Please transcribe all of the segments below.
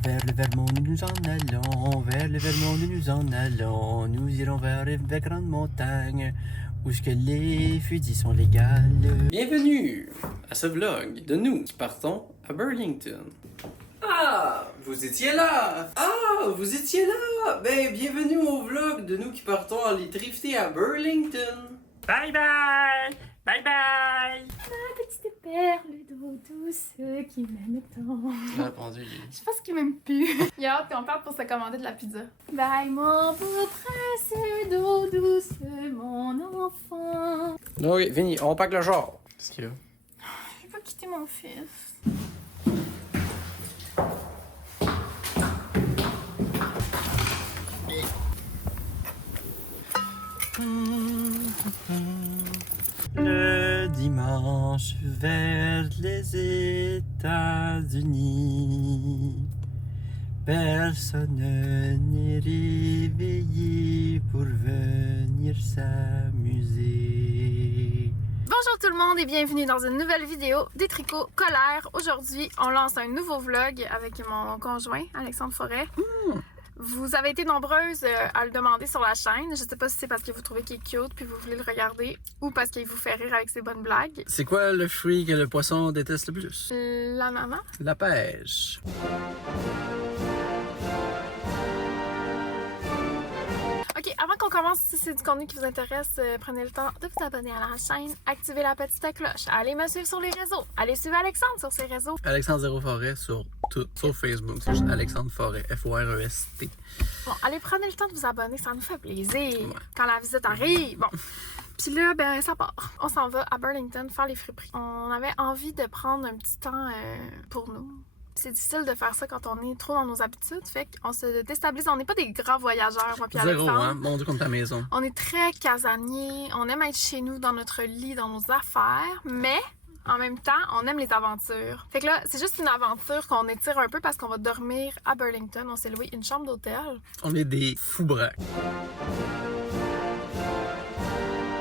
Vers le Vermont nous en allons, vers le Vermont nous en allons. Nous irons vers les grandes montagnes, où ce que les fusils sont légales. Bienvenue à ce vlog de nous qui partons à Burlington. Ah, vous étiez là! Ah, vous étiez là! Ben, bienvenue au vlog de nous qui partons aller drifter à Burlington. Bye bye! Bye bye! Ma petite perle d'eau douce qui m'aime tant. J'ai répondu. Je pense qu'il m'aime plus. Il a hâte qu'on parte pour se commander de la pizza. Bye mon beau prince d'eau douce, mon enfant. Ok, fini, on pack le char. Qu'est-ce qu'il y a? Je vais pas quitter mon fils. Le dimanche vers les États-Unis, personne n'est réveillé pour venir s'amuser. Bonjour tout le monde et bienvenue dans une nouvelle vidéo des tricots colère. Aujourd'hui, on lance un nouveau vlog avec mon conjoint, Alexandre Forêt. Vous avez été nombreuses à le demander sur la chaîne. Je sais pas si c'est parce que vous trouvez qu'il est cute puis vous voulez le regarder ou parce qu'il vous fait rire avec ses bonnes blagues. C'est quoi le fruit que le poisson déteste le plus? L'ananas. La pêche. Ok, avant qu'on commence, si c'est du contenu qui vous intéresse, prenez le temps de vous abonner à la chaîne, activez la petite cloche, allez me suivre sur les réseaux, allez suivre Alexandre sur ses réseaux. Alexandre Zéro Forêt sur tout, sur Facebook. C'est juste Alexandre Forêt, F-O-R-E-S-T. Bon, allez, prenez le temps de vous abonner, ça nous fait plaisir. Ouais. Quand la visite arrive, bon. Puis là, ben, ça part. On s'en va à Burlington faire les friperies. On avait envie de prendre un petit temps pour nous. C'est difficile de faire ça quand on est trop dans nos habitudes, fait qu'on se déstabilise. On n'est pas des grands voyageurs, moi puis Zéro, Alexandre. hein? Mon Dieu, comme ta maison. On est très casaniers, on aime être chez nous, dans notre lit, dans nos affaires, mais en même temps, on aime les aventures. Fait que là, c'est juste une aventure qu'on étire un peu parce qu'on va dormir à Burlington. On s'est loué une chambre d'hôtel. On est des fous braques.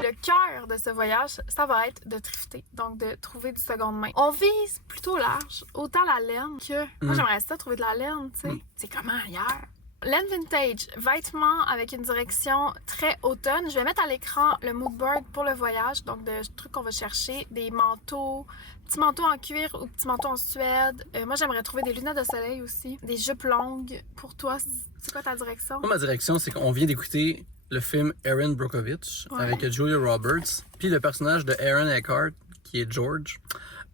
Le cœur de ce voyage, ça va être de thrifter, donc de trouver du seconde main. On vise plutôt large, autant la laine que... Moi, j'aimerais ça trouver de la laine, tu sais. C'est comment ailleurs? Laine vintage, vêtements avec une direction très automne. Je vais mettre à l'écran le mood board pour le voyage, donc de trucs qu'on va chercher, des manteaux, petits manteaux en cuir ou petits manteaux en suède. Moi, j'aimerais trouver des lunettes de soleil aussi, des jupes longues. Pour toi, c'est quoi ta direction? Moi, ma direction, c'est qu'on vient d'écouter le film Erin Brockovich avec Julia Roberts, puis le personnage de Aaron Eckhart, qui est George.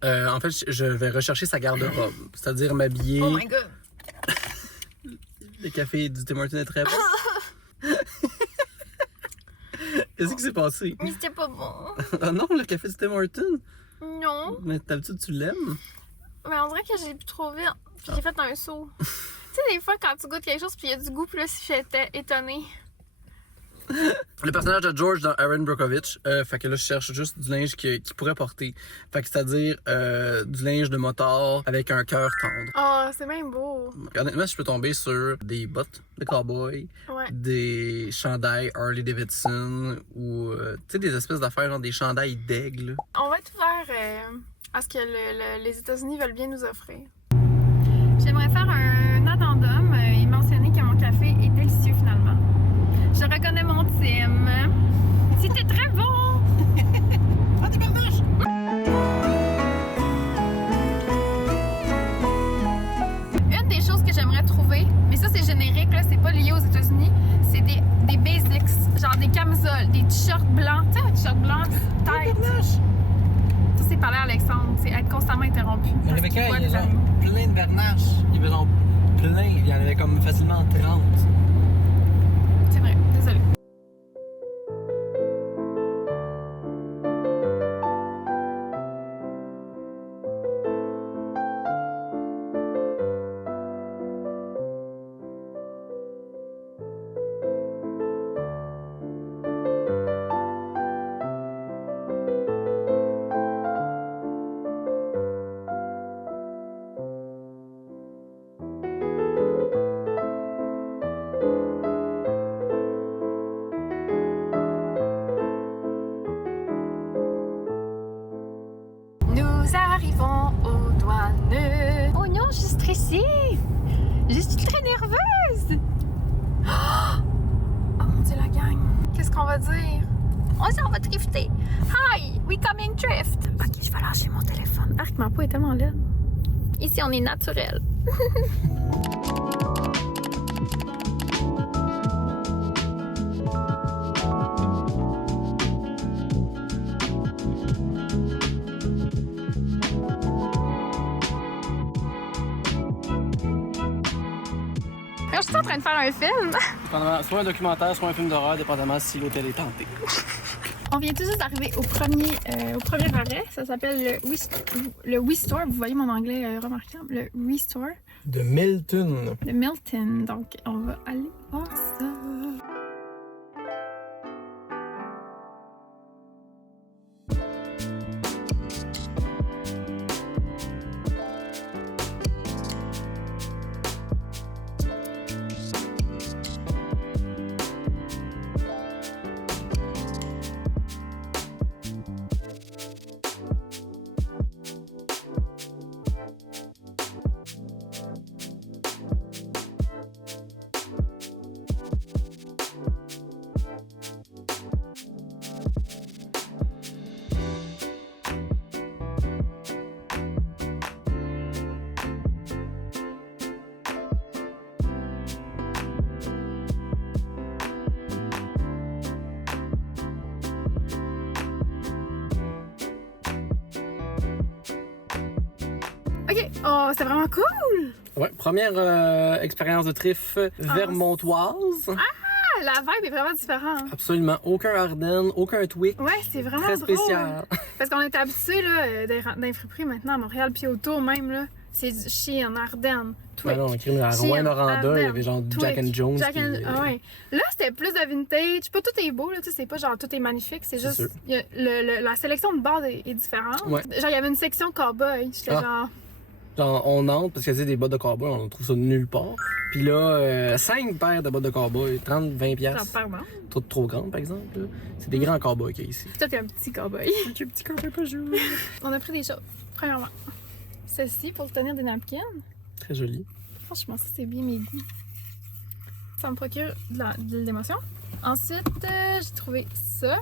En fait, je vais rechercher sa garde-robe, c'est-à-dire m'habiller. Oh my god! Le café du Tim Hortons est très bon. Qu'est-ce qui s'est passé? Mais c'était pas bon. Ah non, le café du Tim Hortons? Non. Mais d'habitude, tu l'aimes? Mais on dirait que j'ai bu trop vite. Puis j'ai fait un saut. Tu sais, des fois, quand tu goûtes quelque chose puis il y a du goût, puis là, si j'étais étonnée. Le personnage de George dans Erin Brockovich, fait que là, je cherche juste du linge qu'il pourrait porter. Fait que c'est-à-dire du linge de motard avec un cœur tendre. Oh, c'est même beau. Honnêtement, je peux tomber sur des bottes de cowboy, Ouais. des chandails Harley Davidson ou tu sais, des espèces d'affaires, genre des chandails d'aigle. On va être ouvert à ce que les États-Unis veulent bien nous offrir. J'aimerais faire un addendum et mentionner que mon café est délicieux finalement. Je reconnais mon Tim. C'était très bon! Ah, t'es barnache! Une des choses que j'aimerais trouver, mais ça c'est générique, là, c'est pas lié aux États-Unis, c'est des basics, genre des camisoles, des t-shirts blancs. Tu sais, un t-shirt blanc, tight. Ça, c'est parler à Alexandre, c'est être constamment interrompu. Mais parce Rebecca, qu'il voit il y des a genre animaux. plein de bernaches. Il y avait genre plein. Il y en avait comme facilement 30. C'est vrai, désolé. Je suis très nerveuse! Oh mon Dieu, la gang! Qu'est-ce qu'on va dire? On s'en va drifter! Hi! We coming drift! Ok, je vais lâcher mon téléphone. Arc, ma peau est tellement laide. Ici, on est naturel. Je suis en train de faire un film. Soit un documentaire, soit un film d'horreur, dépendamment si l'hôtel est tenté. On vient tout juste d'arriver au premier arrêt. Ça s'appelle le Restore. Vous voyez mon anglais remarquable. Le Restore. De Milton. De Milton. Donc, on va aller voir ça. Ok, oh, c'est vraiment cool! Ouais, première expérience de trif vermontoise. Ah, la vibe est vraiment différente. Absolument. Aucun Ardennes, aucun Twix. Ouais, c'est vraiment Très drôle. spécial. Parce qu'on est habitué d'un friperie maintenant à Montréal, puis autour même, là, c'est du Chien, Ardennes, Twix. Ben non, on crime à Rouen-Noranda, il y avait genre du Jack and Jones. Ah ouais. Là, c'était plus de vintage. Pas tout est beau, là, tu sais, c'est pas genre tout est magnifique, c'est juste. sûr. La sélection de base est différente. Ouais. Genre, il y avait une section cowboy. J'étais genre. Genre, on entre parce que c'est des bottes de cowboy, on trouve ça nulle part. Puis là, 5 paires de bottes de cowboy, 30, 20 Genre, piastres. pardon. Toutes trop grandes, par exemple. Là. C'est des grands cowboys qu'il y a ici. Puis toi, t'es un petit cowboy. Un petit cowboy pas jour. On a pris des choses. Premièrement, celle-ci pour tenir des napkins. Très joli. Franchement, ça, c'est bien mes goûts. Ça me procure de l'émotion. Ensuite, j'ai trouvé ça.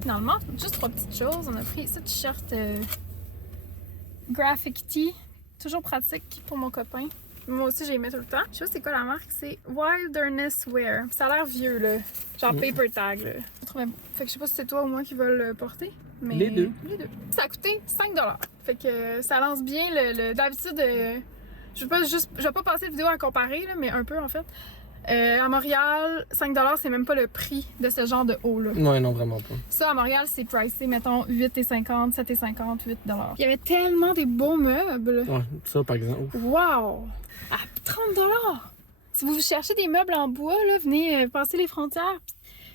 Finalement, juste 3 petites choses. On a pris ce t-shirt Graphic Tee. Toujours pratique pour mon copain. Moi aussi, j'ai aimé tout le temps. Je sais pas c'est quoi la marque. C'est Wilderness Wear. Ça a l'air vieux, là. Genre paper tag, là. Je trouvais bon. Fait que je sais pas si c'est toi ou moi qui va le porter. Mais Les deux. Ça a coûté 5$. Fait que ça lance bien d'habitude, je vais pas passer de vidéo à comparer, là, mais un peu en fait. À Montréal, 5$, c'est même pas le prix de ce genre de haut-là. Ouais, non, vraiment pas. Ça, à Montréal, c'est pricé, mettons, 8,50$, 7,50$, 8$. Il y avait tellement des beaux meubles. Ouais, ça par exemple. Wow! À 30$! Si vous cherchez des meubles en bois, là, venez passer les frontières.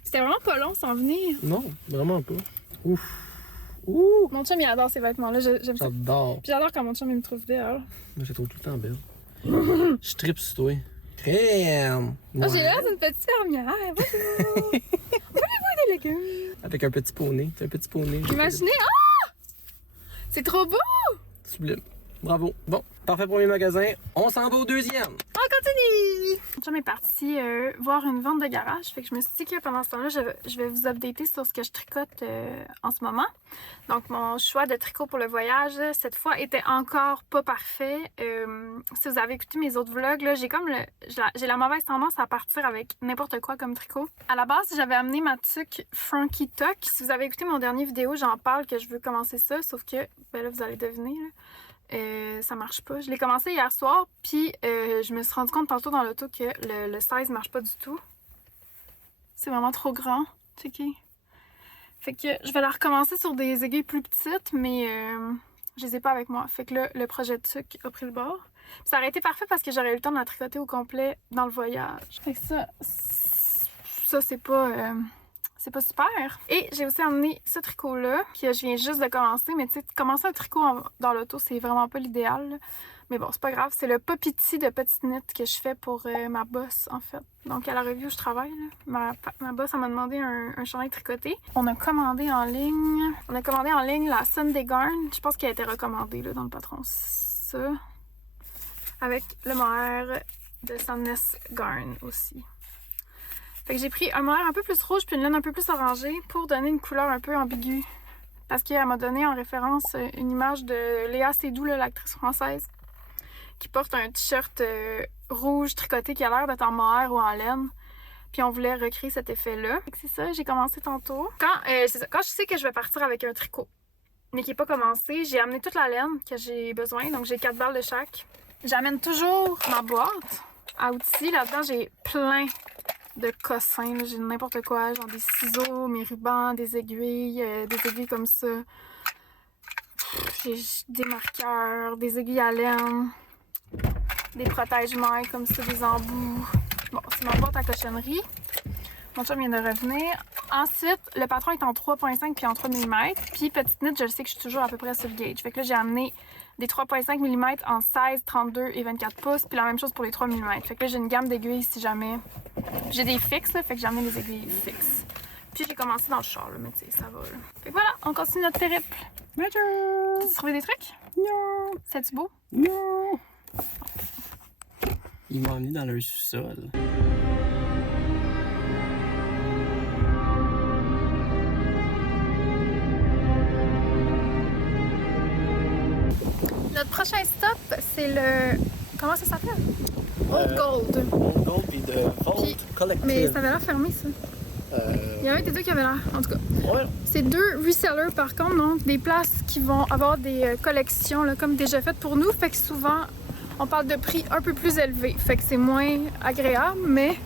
C'était vraiment pas long sans venir. Non, vraiment pas. Ouf. Ouh! Mon chum, il adore ces vêtements-là. J'aime ça. J'adore. Puis j'adore quand mon chum, il me trouve belle. Moi, je la trouve tout le temps belle. Je tripe sur toi. Crème! Oh, j'ai l'air d'une petite fermière. Bonjour! Voulez-vous des légumes? Avec un petit poney. C'est un petit poney. Imaginez! Ah! C'est trop beau! Sublime. Bravo. Bon, parfait premier magasin. On s'en va au deuxième. On continue! Mon chum est parti voir une vente de garage. Fait que je me suis dit que pendant ce temps-là, je vais vous updater sur ce que je tricote en ce moment. Donc, mon choix de tricot pour le voyage, cette fois, était encore pas parfait. Si vous avez écouté mes autres vlogs, là, j'ai la mauvaise tendance à partir avec n'importe quoi comme tricot. À la base, j'avais amené ma tuque Frankie Tuck. Si vous avez écouté mon dernier vidéo, j'en parle que je veux commencer ça, sauf que, ben là, vous allez deviner, là. Ça marche pas. Je l'ai commencé hier soir, puis je me suis rendu compte tantôt dans l'auto que le size marche pas du tout. C'est vraiment trop grand. Checké. Fait que je vais la recommencer sur des aiguilles plus petites, mais je les ai pas avec moi. Fait que là, le projet de tuque a pris le bord. Puis ça aurait été parfait parce que j'aurais eu le temps de la tricoter au complet dans le voyage. Fait que ça c'est pas... c'est pas super. Et j'ai aussi emmené ce tricot-là, que je viens juste de commencer. Mais tu sais, commencer un tricot dans l'auto, c'est vraiment pas l'idéal, là. Mais bon, c'est pas grave. C'est le Poppity de petite knit que je fais pour ma boss, en fait. Donc, à la revue où je travaille, là, ma boss, elle m'a demandé un chandail tricoté. On a commandé en ligne. La Sunday Garn. Je pense qu'elle a été recommandée là, dans le patron. Ça. avec le mohair de Sandness Garn aussi. Fait que j'ai pris un mohair un peu plus rouge puis une laine un peu plus orangée pour donner une couleur un peu ambiguë. Parce qu'elle m'a donné en référence une image de Léa Seydoux, l'actrice française, qui porte un t-shirt rouge tricoté qui a l'air d'être en mohair ou en laine. Puis on voulait recréer cet effet-là. C'est ça, j'ai commencé tantôt. Quand je sais que je vais partir avec un tricot, mais qui n'est pas commencé, j'ai amené toute la laine que j'ai besoin. Donc j'ai 4 balles de chaque. J'amène toujours ma boîte à outils. Là-dedans, j'ai plein de cossins. J'ai n'importe quoi, genre des ciseaux, mes rubans, des aiguilles comme ça. J'ai des marqueurs, des aiguilles à laine, des protège-mailles comme ça, des embouts. Bon, c'est ma boîte à cochonnerie. Mon chum vient de revenir. Ensuite, le patron est en 3.5 puis en 3 mm. Puis petite knit, je le sais que je suis toujours à peu près sur le gauge. Fait que là, j'ai amené des 3.5 mm en 16, 32 et 24 pouces. Puis la même chose pour les 3 mm. Fait que là, j'ai une gamme d'aiguilles si jamais. J'ai des fixes, là, fait que j'ai amené des aiguilles fixes. Puis j'ai commencé dans le char, là, mais tu sais, ça va. Là. Fait que voilà, on continue notre périple. T'as trouvé des trucs? Non! C'est-tu beau? Non! Ils m'ont emmené dans leur sous-sol. Notre prochain stop, c'est le... Comment ça s'appelle? Old Gold. Old Gold puis de Vault Puis, Collective. mais ça avait l'air fermé, ça. Il y en a un des deux qui avait l'air, en tout cas. Ouais. C'est 2 resellers, par contre, donc des places qui vont avoir des collections, là, comme déjà faites pour nous. Fait que souvent, on parle de prix un peu plus élevés. Fait que c'est moins agréable, mais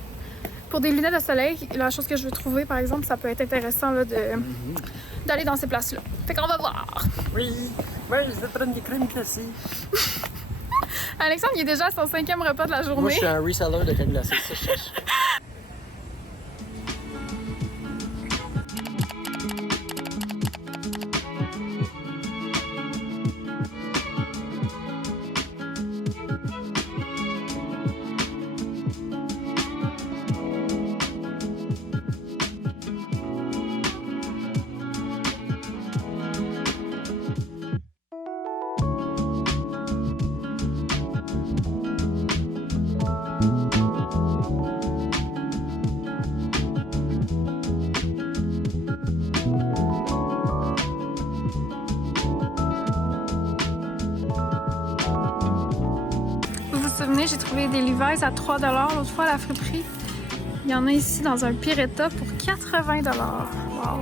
pour des lunettes de soleil, la chose que je veux trouver, par exemple, ça peut être intéressant là, d'aller dans ces places-là. Fait qu'on va voir. Oui, je vais prendre des crèmes glacées. Alexandre, il est déjà à son 5e repas de la journée. Moi, je suis un reseller de crème glacée, ça je cherche. Vous vous souvenez, j'ai trouvé des Levi's à 3 $ l'autre fois à la friperie. Il y en a ici dans un pire état pour 80 $. Wow!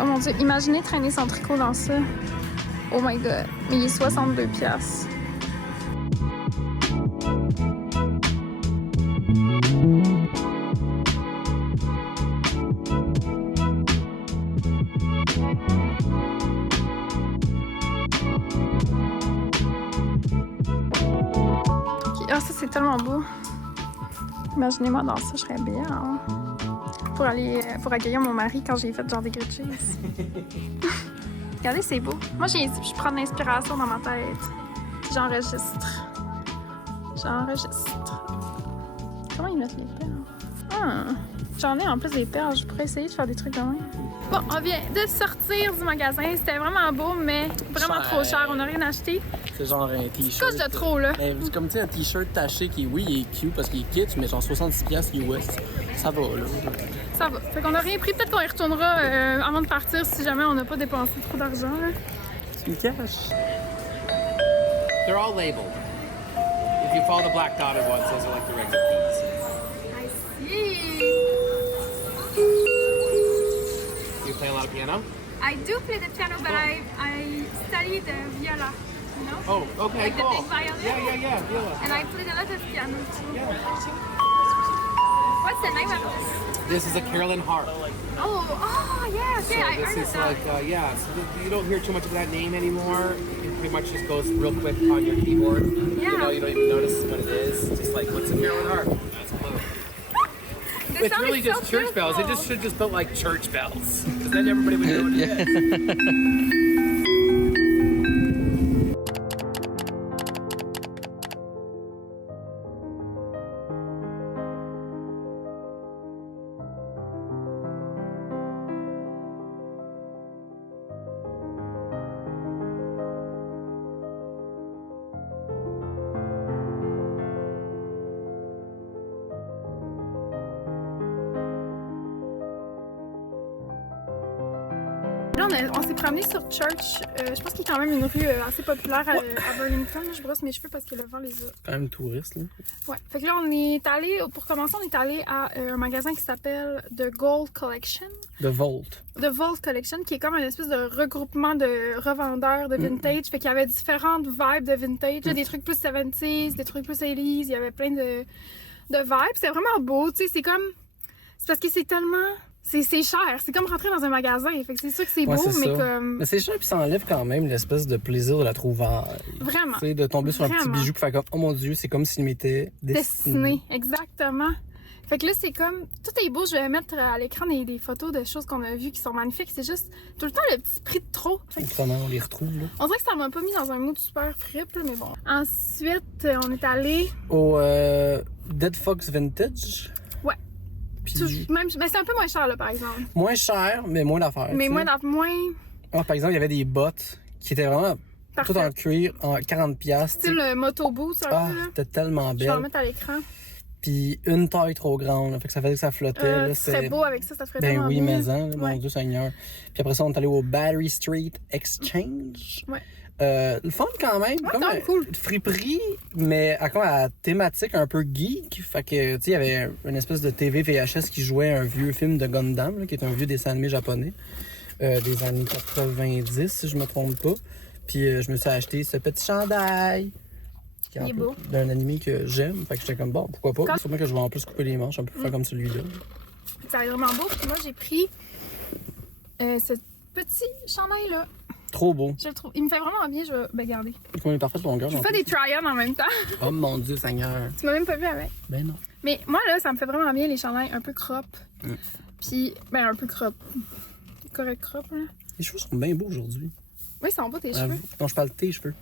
Oh mon dieu, imaginez traîner son tricot dans ça. Oh my god, mais il est 62 $. Ah, ça c'est tellement beau. Imaginez-moi dans ça, je serais bien. Hein? Pour accueillir mon mari quand j'ai fait genre des grilled cheese. Regardez, c'est beau. Moi, je prends de l'inspiration dans ma tête. Puis j'enregistre. Comment ils mettent les perles? J'en ai en plus des perles. Je pourrais essayer de faire des trucs de même. Bon, on vient de sortir du magasin. C'était vraiment beau, mais vraiment trop cher. On n'a rien acheté. C'est genre un t-shirt. Coche de trop, là. C'est comme tu sais, un t-shirt taché qui, oui, il est cute parce qu'il est kitsch, mais genre 66$ US. Ça va, là. Ça va. Fait qu'on n'a rien pris. Peut-être qu'on y retournera avant de partir si jamais on n'a pas dépensé trop d'argent. Tu me caches. They're all labeled. If you follow the black dotted ones, those are like the regular fees. I see. You play a lot of piano? I do play the piano, but I study the viola, you know? Oh, okay, Like the cool. big violin? Yeah, viola. And I played a lot of piano too. Yeah. What's the name of it? This is a Carolyn harp. Oh, yeah, okay, I So heard this of is like, that. so you don't hear too much of that name anymore. It pretty much just goes real quick on your keyboard. Yeah. You know, you don't even notice what it is. Just like, what's a Carolyn harp? That's blue. The It's sound really is so just church bells. It beautiful. just should just put like church bells, because then everybody would know what it is. on s'est promené sur Church. Je pense qu'il y a quand même une rue assez populaire à Burlington. Je brosse mes cheveux parce que le vent les a. Quand même touriste, là. Ouais. Fait que là, on est allé, pour commencer, on est allé à un magasin qui s'appelle The Gold Collection. The Volt. The Vault Collection, qui est comme une espèce de regroupement de revendeurs de vintage. Fait qu'il y avait différentes vibes de vintage. Des trucs plus 70s, des trucs plus 80s. Il y avait plein de vibes. C'est vraiment beau, tu sais. C'est comme. C'est parce que c'est tellement. C'est cher. C'est comme rentrer dans un magasin. Fait que c'est sûr que c'est beau, mais ça. comme. Mais c'est cher, puis ça enlève quand même l'espèce de plaisir de la trouvaille. Vraiment. Tu sais, de tomber sur un petit Vraiment. bijou pour faire comme, oh mon Dieu, c'est comme s'il m'était Destiné. Exactement. Fait que là, c'est comme. Tout est beau. Je vais mettre à l'écran des photos de choses qu'on a vues qui sont magnifiques. C'est juste tout le temps le petit prix de trop. Fait que Comment on les retrouve, là? on dirait que ça m'a pas mis dans un mood super fripe, là, mais bon. Ensuite, on est allé. Au Dead Fox Vintage. Ouais. Puis Même, mais c'est un peu moins cher, là, par exemple. moins cher, mais moins d'affaires. Mais tu sais. moins. Ah, par exemple, il y avait des bottes qui étaient vraiment Parfait. tout en cuir, en 40$. tu sais. Style le moto boot, un Ah, peu, là. c'était tellement Je vais en belle. mettre à l'écran. Puis une taille trop grande, là, fait que ça faisait que ça flottait. Là, C'est beau avec ça, ça te ferait Ben tellement oui, bien. maison, là, mon Ouais. Dieu Seigneur. Puis après ça, on est allé au Battery Street Exchange. Ouais. Le fun quand même, Ouais, comme quand même cool. friperie, mais à thématique un peu geek. Fait que, tu sais, il y avait une espèce de TV VHS qui jouait un vieux film de Gundam, là, qui est un vieux dessin animé japonais des années 90, si je me trompe pas. Puis je me suis acheté ce petit chandail. Qui est Il est un peu beau. d'un animé que j'aime. Fait que j'étais comme, bon, pourquoi pas. Quand- Sûrement que je vais en plus couper les manches un peu pour faire comme celui-là. Ça a l'air vraiment beau. Puis moi, j'ai pris ce petit chandail-là. Trop beau. Je le trouve. Il me fait vraiment bien. Je vais. Ben, regardez. Comme il est parfait de longueur. Je en fais plus. des try-on en même temps. Oh mon Dieu Seigneur. Tu m'as même pas vu avec. Ben non. Mais moi, là, ça me fait vraiment bien les chandails un peu crop. Mm. Puis, ben, un peu crop. Correct crop, là. Les cheveux sont bien beaux aujourd'hui. Oui, c'est en bas tes Bravo. cheveux. Non, je parle de tes cheveux.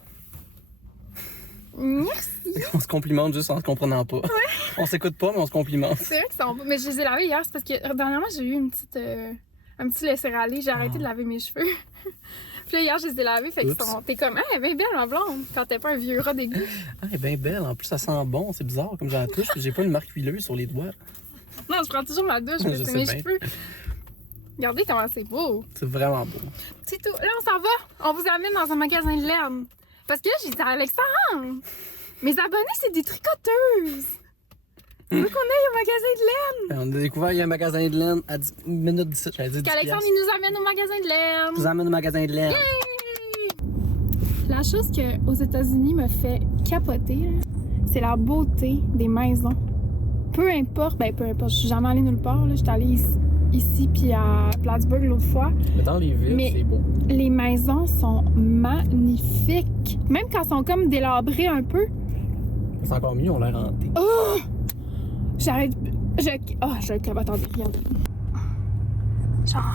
Merci. On se complimente juste en se comprenant pas. On s'écoute pas, mais on se complimente. C'est vrai que c'est en bas. Mais je les ai lavés hier. C'est parce que dernièrement, j'ai eu une petite. Un petit laisser-aller. J'ai arrêté de laver mes cheveux. Puis là, hier, je les ai lavés. Fait qu'ils Oups. sont. T'es comme, ah, elle est bien belle, ma blonde. Quand t'es pas un vieux rat d'égout. Ah, elle est bien belle. En plus, ça sent bon. C'est bizarre comme j'ai la touche. Puis j'ai pas une marque huileuse sur les doigts. Non, je prends toujours ma douche. Mais Je c'est sais mes bien. cheveux. Regardez comment c'est beau. C'est vraiment beau. C'est tout. Là, on s'en va. On vous amène dans un magasin de laine. Parce que là, j'ai dit à Alexandre, mes abonnés, c'est des tricoteuses. Tu veux qu'on aille au magasin de laine? On a découvert, il y a un magasin de laine à 10 minutes d'ici. J'allais dire 10 Qu'Alexandre, piastres. il nous amène au magasin de Je laine. vous emmène au magasin de laine. La chose qu'aux États-Unis me fait capoter, là, c'est la beauté des maisons. Peu importe, je suis jamais allée nulle part. J'étais allée ici puis à Plattsburgh l'autre fois. Mais dans les villes, Mais- c'est beau. Les maisons sont magnifiques. Même quand elles sont comme délabrées un peu. C'est encore mieux, on l'a hanté. Oh! J'arrête. Je capote. Attendez, regardez. Genre.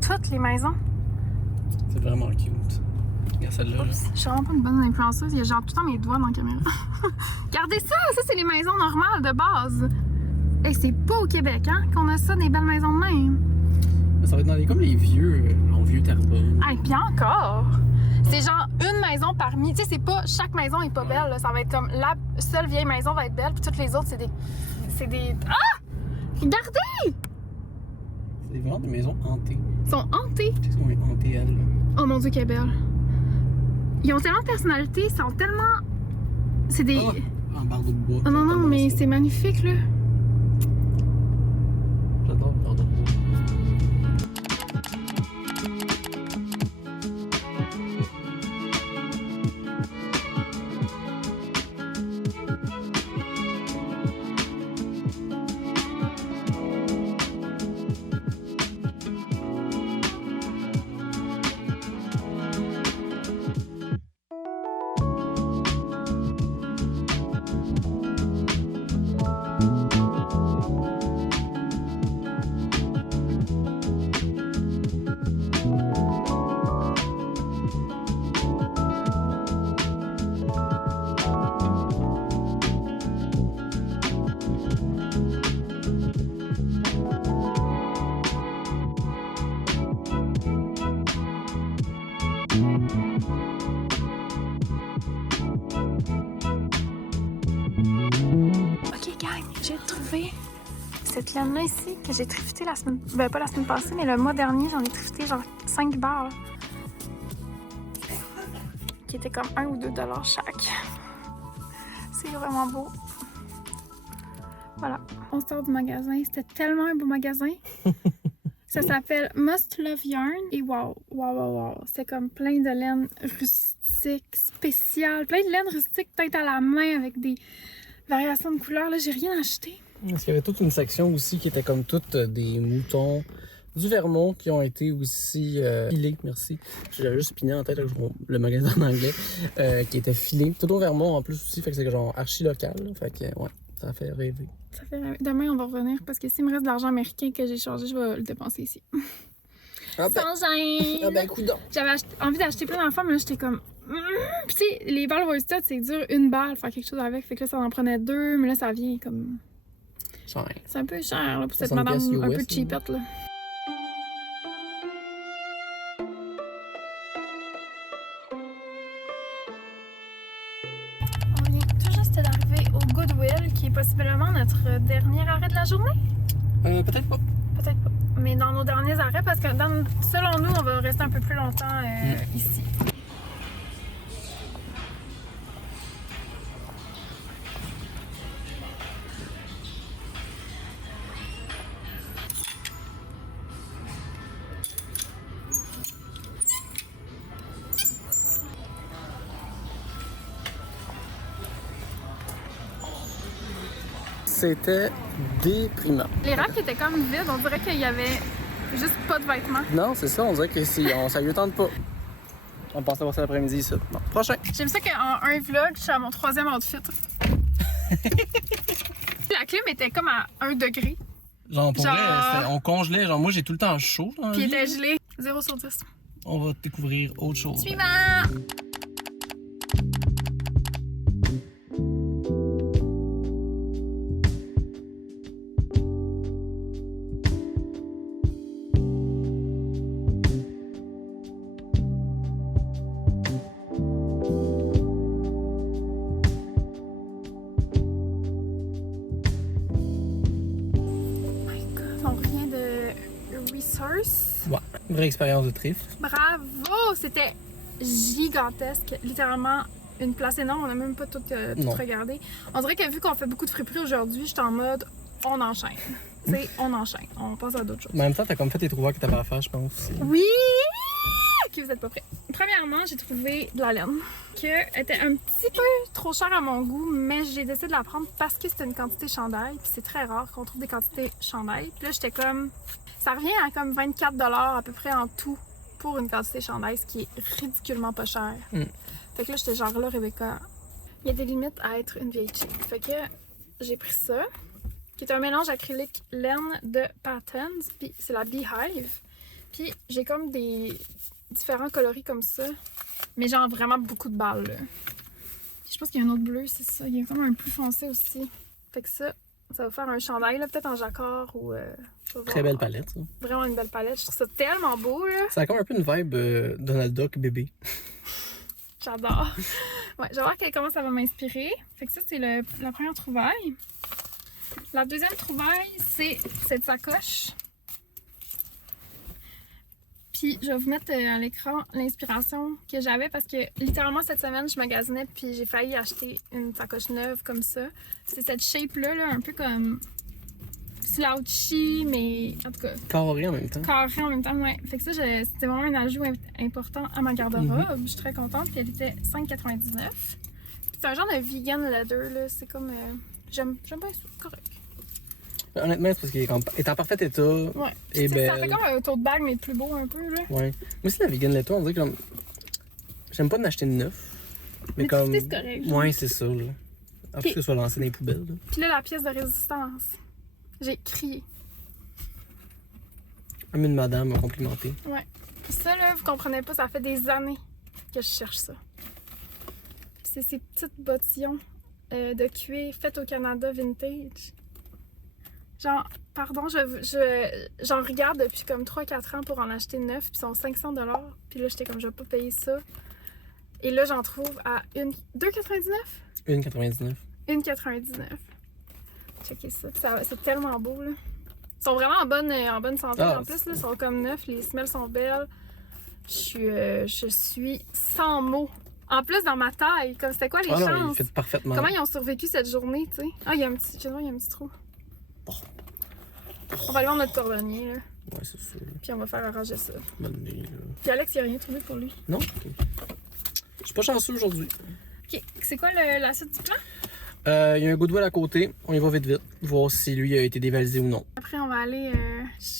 Toutes les maisons. C'est vraiment cute. Regarde celle-là. là. Oups, je suis vraiment pas une bonne influenceuse. Il y a genre tout le temps mes doigts dans la caméra. Regardez ça! Ça, c'est les maisons normales de base. Et c'est pas au Québec, hein, qu'on a ça, des belles maisons de même. Ça va être dans les, comme les vieux, en vieux Terrebonne. Ah, et puis encore! C'est genre une maison parmi. Tu sais, c'est pas. Chaque maison est pas belle, là. Ça va être comme la seule vieille maison va être belle, puis toutes les autres, c'est des. C'est des. Ah! Regardez! C'est vraiment des maisons hantées. Ils sont hantés. Qu'est-ce qu'on est hanté, elle, là? Oh mon dieu, qu'elle est belle. Ils ont tellement de personnalité, ils sont tellement. C'est des. Ah, en barre de bois. Oh non, non, J'adore mais ça. c'est magnifique, là. J'adore le barre de bois. cette laine-là ici que j'ai thrifté la semaine... Ben, pas la semaine passée, mais le mois dernier, j'en ai thrifté genre 5 balles. Qui étaient comme 1 ou 2 $ chaque. C'est vraiment beau. Voilà. On sort du magasin. C'était tellement un beau magasin. Ça s'appelle Must Love Yarn. Et wow. C'est comme plein de laine rustique, spéciale. Plein de laine rustique, peut-être à la main avec des variations de couleurs. Là, j'ai rien acheté. Parce qu'il y avait toute une section aussi qui était comme toutes des moutons du Vermont qui ont été aussi filés, merci. J'avais juste spiné en tête avec le magasin en anglais qui était filé. Tout au Vermont en plus aussi, fait que c'est genre archi local. Là. Fait que ouais, ça fait rêver. Ça fait rêver. Demain, on va revenir parce que s'il me reste de l'argent américain que j'ai changé, je vais le dépenser ici. Ah ben, Sans gêne! ah ben coudonc! J'avais envie d'acheter plein d'enfants, mais là, j'étais comme... Puis tu sais, les balles Worsted, c'est dur, une balle, faire quelque chose avec. Fait que là, ça en prenait 2, mais là, ça vient comme... Cher. C'est un peu cher, là, pour cette 60 madame piastres un US, peu cheapette, là. On vient tout juste d'arriver au Goodwill, qui est possiblement notre dernier arrêt de la journée. Peut-être pas. Peut-être pas. Mais dans nos derniers arrêts, parce que selon nous, on va rester un peu plus longtemps ici. C'était déprimant. Les racks étaient comme vides, on dirait qu'il y avait juste pas de vêtements. Non, c'est ça, on dirait que ça lui tente pas. On pense à passer l'après-midi ici. Bon, prochain. J'aime ça qu'en un vlog, je suis à mon 3e outfit. La clim était comme à 1 degré. Genre, pour Genre- vrai, on congelait. Genre, moi, j'ai tout le temps chaud. Dans la Puis il vie. était gelé. 0 sur 10. On va découvrir autre chose. Suivant! On revient de Resource. Ouais, vraie expérience de thrift. Bravo! C'était gigantesque. Littéralement une place énorme. On n'a même pas tout Non. regardé. On dirait que vu qu'on fait beaucoup de friperies aujourd'hui, je suis en mode on enchaîne. Tu sais, on enchaîne. On passe à d'autres choses. Mais en même temps, t'as comme fait tes trouvailles que t'avais à faire, je pense. Oui! Ok, vous êtes pas prêts. Premièrement, j'ai trouvé de la laine qui était un petit peu trop chère à mon goût, mais j'ai décidé de la prendre parce que c'était une quantité chandail. Puis c'est très rare qu'on trouve des quantités chandail. Puis là, j'étais comme... Ça revient à comme 24 $ à peu près en tout pour une quantité chandail, ce qui est ridiculement pas cher. Fait que là, j'étais genre là, Rebecca, il y a des limites à être une vieille chick. Fait que j'ai pris ça, qui est un mélange acrylique laine de Patterns, puis c'est la Beehive. Puis j'ai comme des différents coloris comme ça, mais genre vraiment beaucoup de balles, là. Puis je pense qu'il y a un autre bleu, c'est ça. Il y a comme un plus foncé aussi. Fait que ça va faire un chandail, là, peut-être en jacquard ou... je vais Très voir. belle palette, ça. Vraiment une belle palette. Je trouve ça tellement beau, là. Ça a comme un peu une vibe Donald Duck bébé. J'adore. Ouais, je vais voir comment ça va m'inspirer. Fait que ça, c'est la première trouvaille. La deuxième trouvaille, c'est cette sacoche. Puis je vais vous mettre à l'écran l'inspiration que j'avais parce que littéralement cette semaine, je magasinais puis j'ai failli acheter une sacoche neuve comme ça. C'est cette shape-là, là, un peu comme slouchy, mais en tout cas Carré en même temps. carré en même temps, ouais. Fait que ça, c'était vraiment un ajout important à ma garde-robe. Je suis très contente. Puis elle était 5,99. Puis c'est un genre de vegan leather, là. C'est comme... J'aime bien ça, correct. Honnêtement, c'est parce qu'il est en parfait état. Ouais. Et Ça fait belle. comme un tote bag, mais plus beau un peu, là. Ouais. Moi aussi, la vegan leather, on dirait que comme... J'aime pas en acheter de neuf. Mais comme... c'est correct. Ouais, c'est ça, là. En plus que ce soit lancé dans les poubelles, là. Puis là, la pièce de résistance. J'ai crié. Même une madame m'a complimenté. Ouais. Puis ça, là, vous comprenez pas, ça fait des années que je cherche ça. C'est ces petites bottillons de cuir faites au Canada vintage. Genre, pardon, j'en regarde depuis comme 3-4 ans pour en acheter 9, puis ils sont 500 $. Puis là, j'étais comme, je vais pas payer ça. Et là, j'en trouve à 2,99? 1,99. 1,99. Checkez ça. C'est tellement beau, là. Ils sont vraiment en bonne santé. Ah, en plus, là, ils sont comme neufs. Les semelles sont belles. Je suis sans mots. En plus, dans ma taille, comme c'était quoi les Ah non, il chances? fit parfaitement. Comment ils ont survécu cette journée, tu sais? Ah, il y a un petit, il y a un petit trou. On va aller voir notre cordonnier, là. Ouais, c'est sûr. Puis on va faire arranger ça. Bonne idée, là. Puis Alex, il a rien trouvé pour lui. Non? Ok. Je suis pas chanceux aujourd'hui. Ok, c'est quoi la suite du plan? Il y a un Goodwill à côté. On y va vite. Voir si lui a été dévalisé ou non. Après, on va aller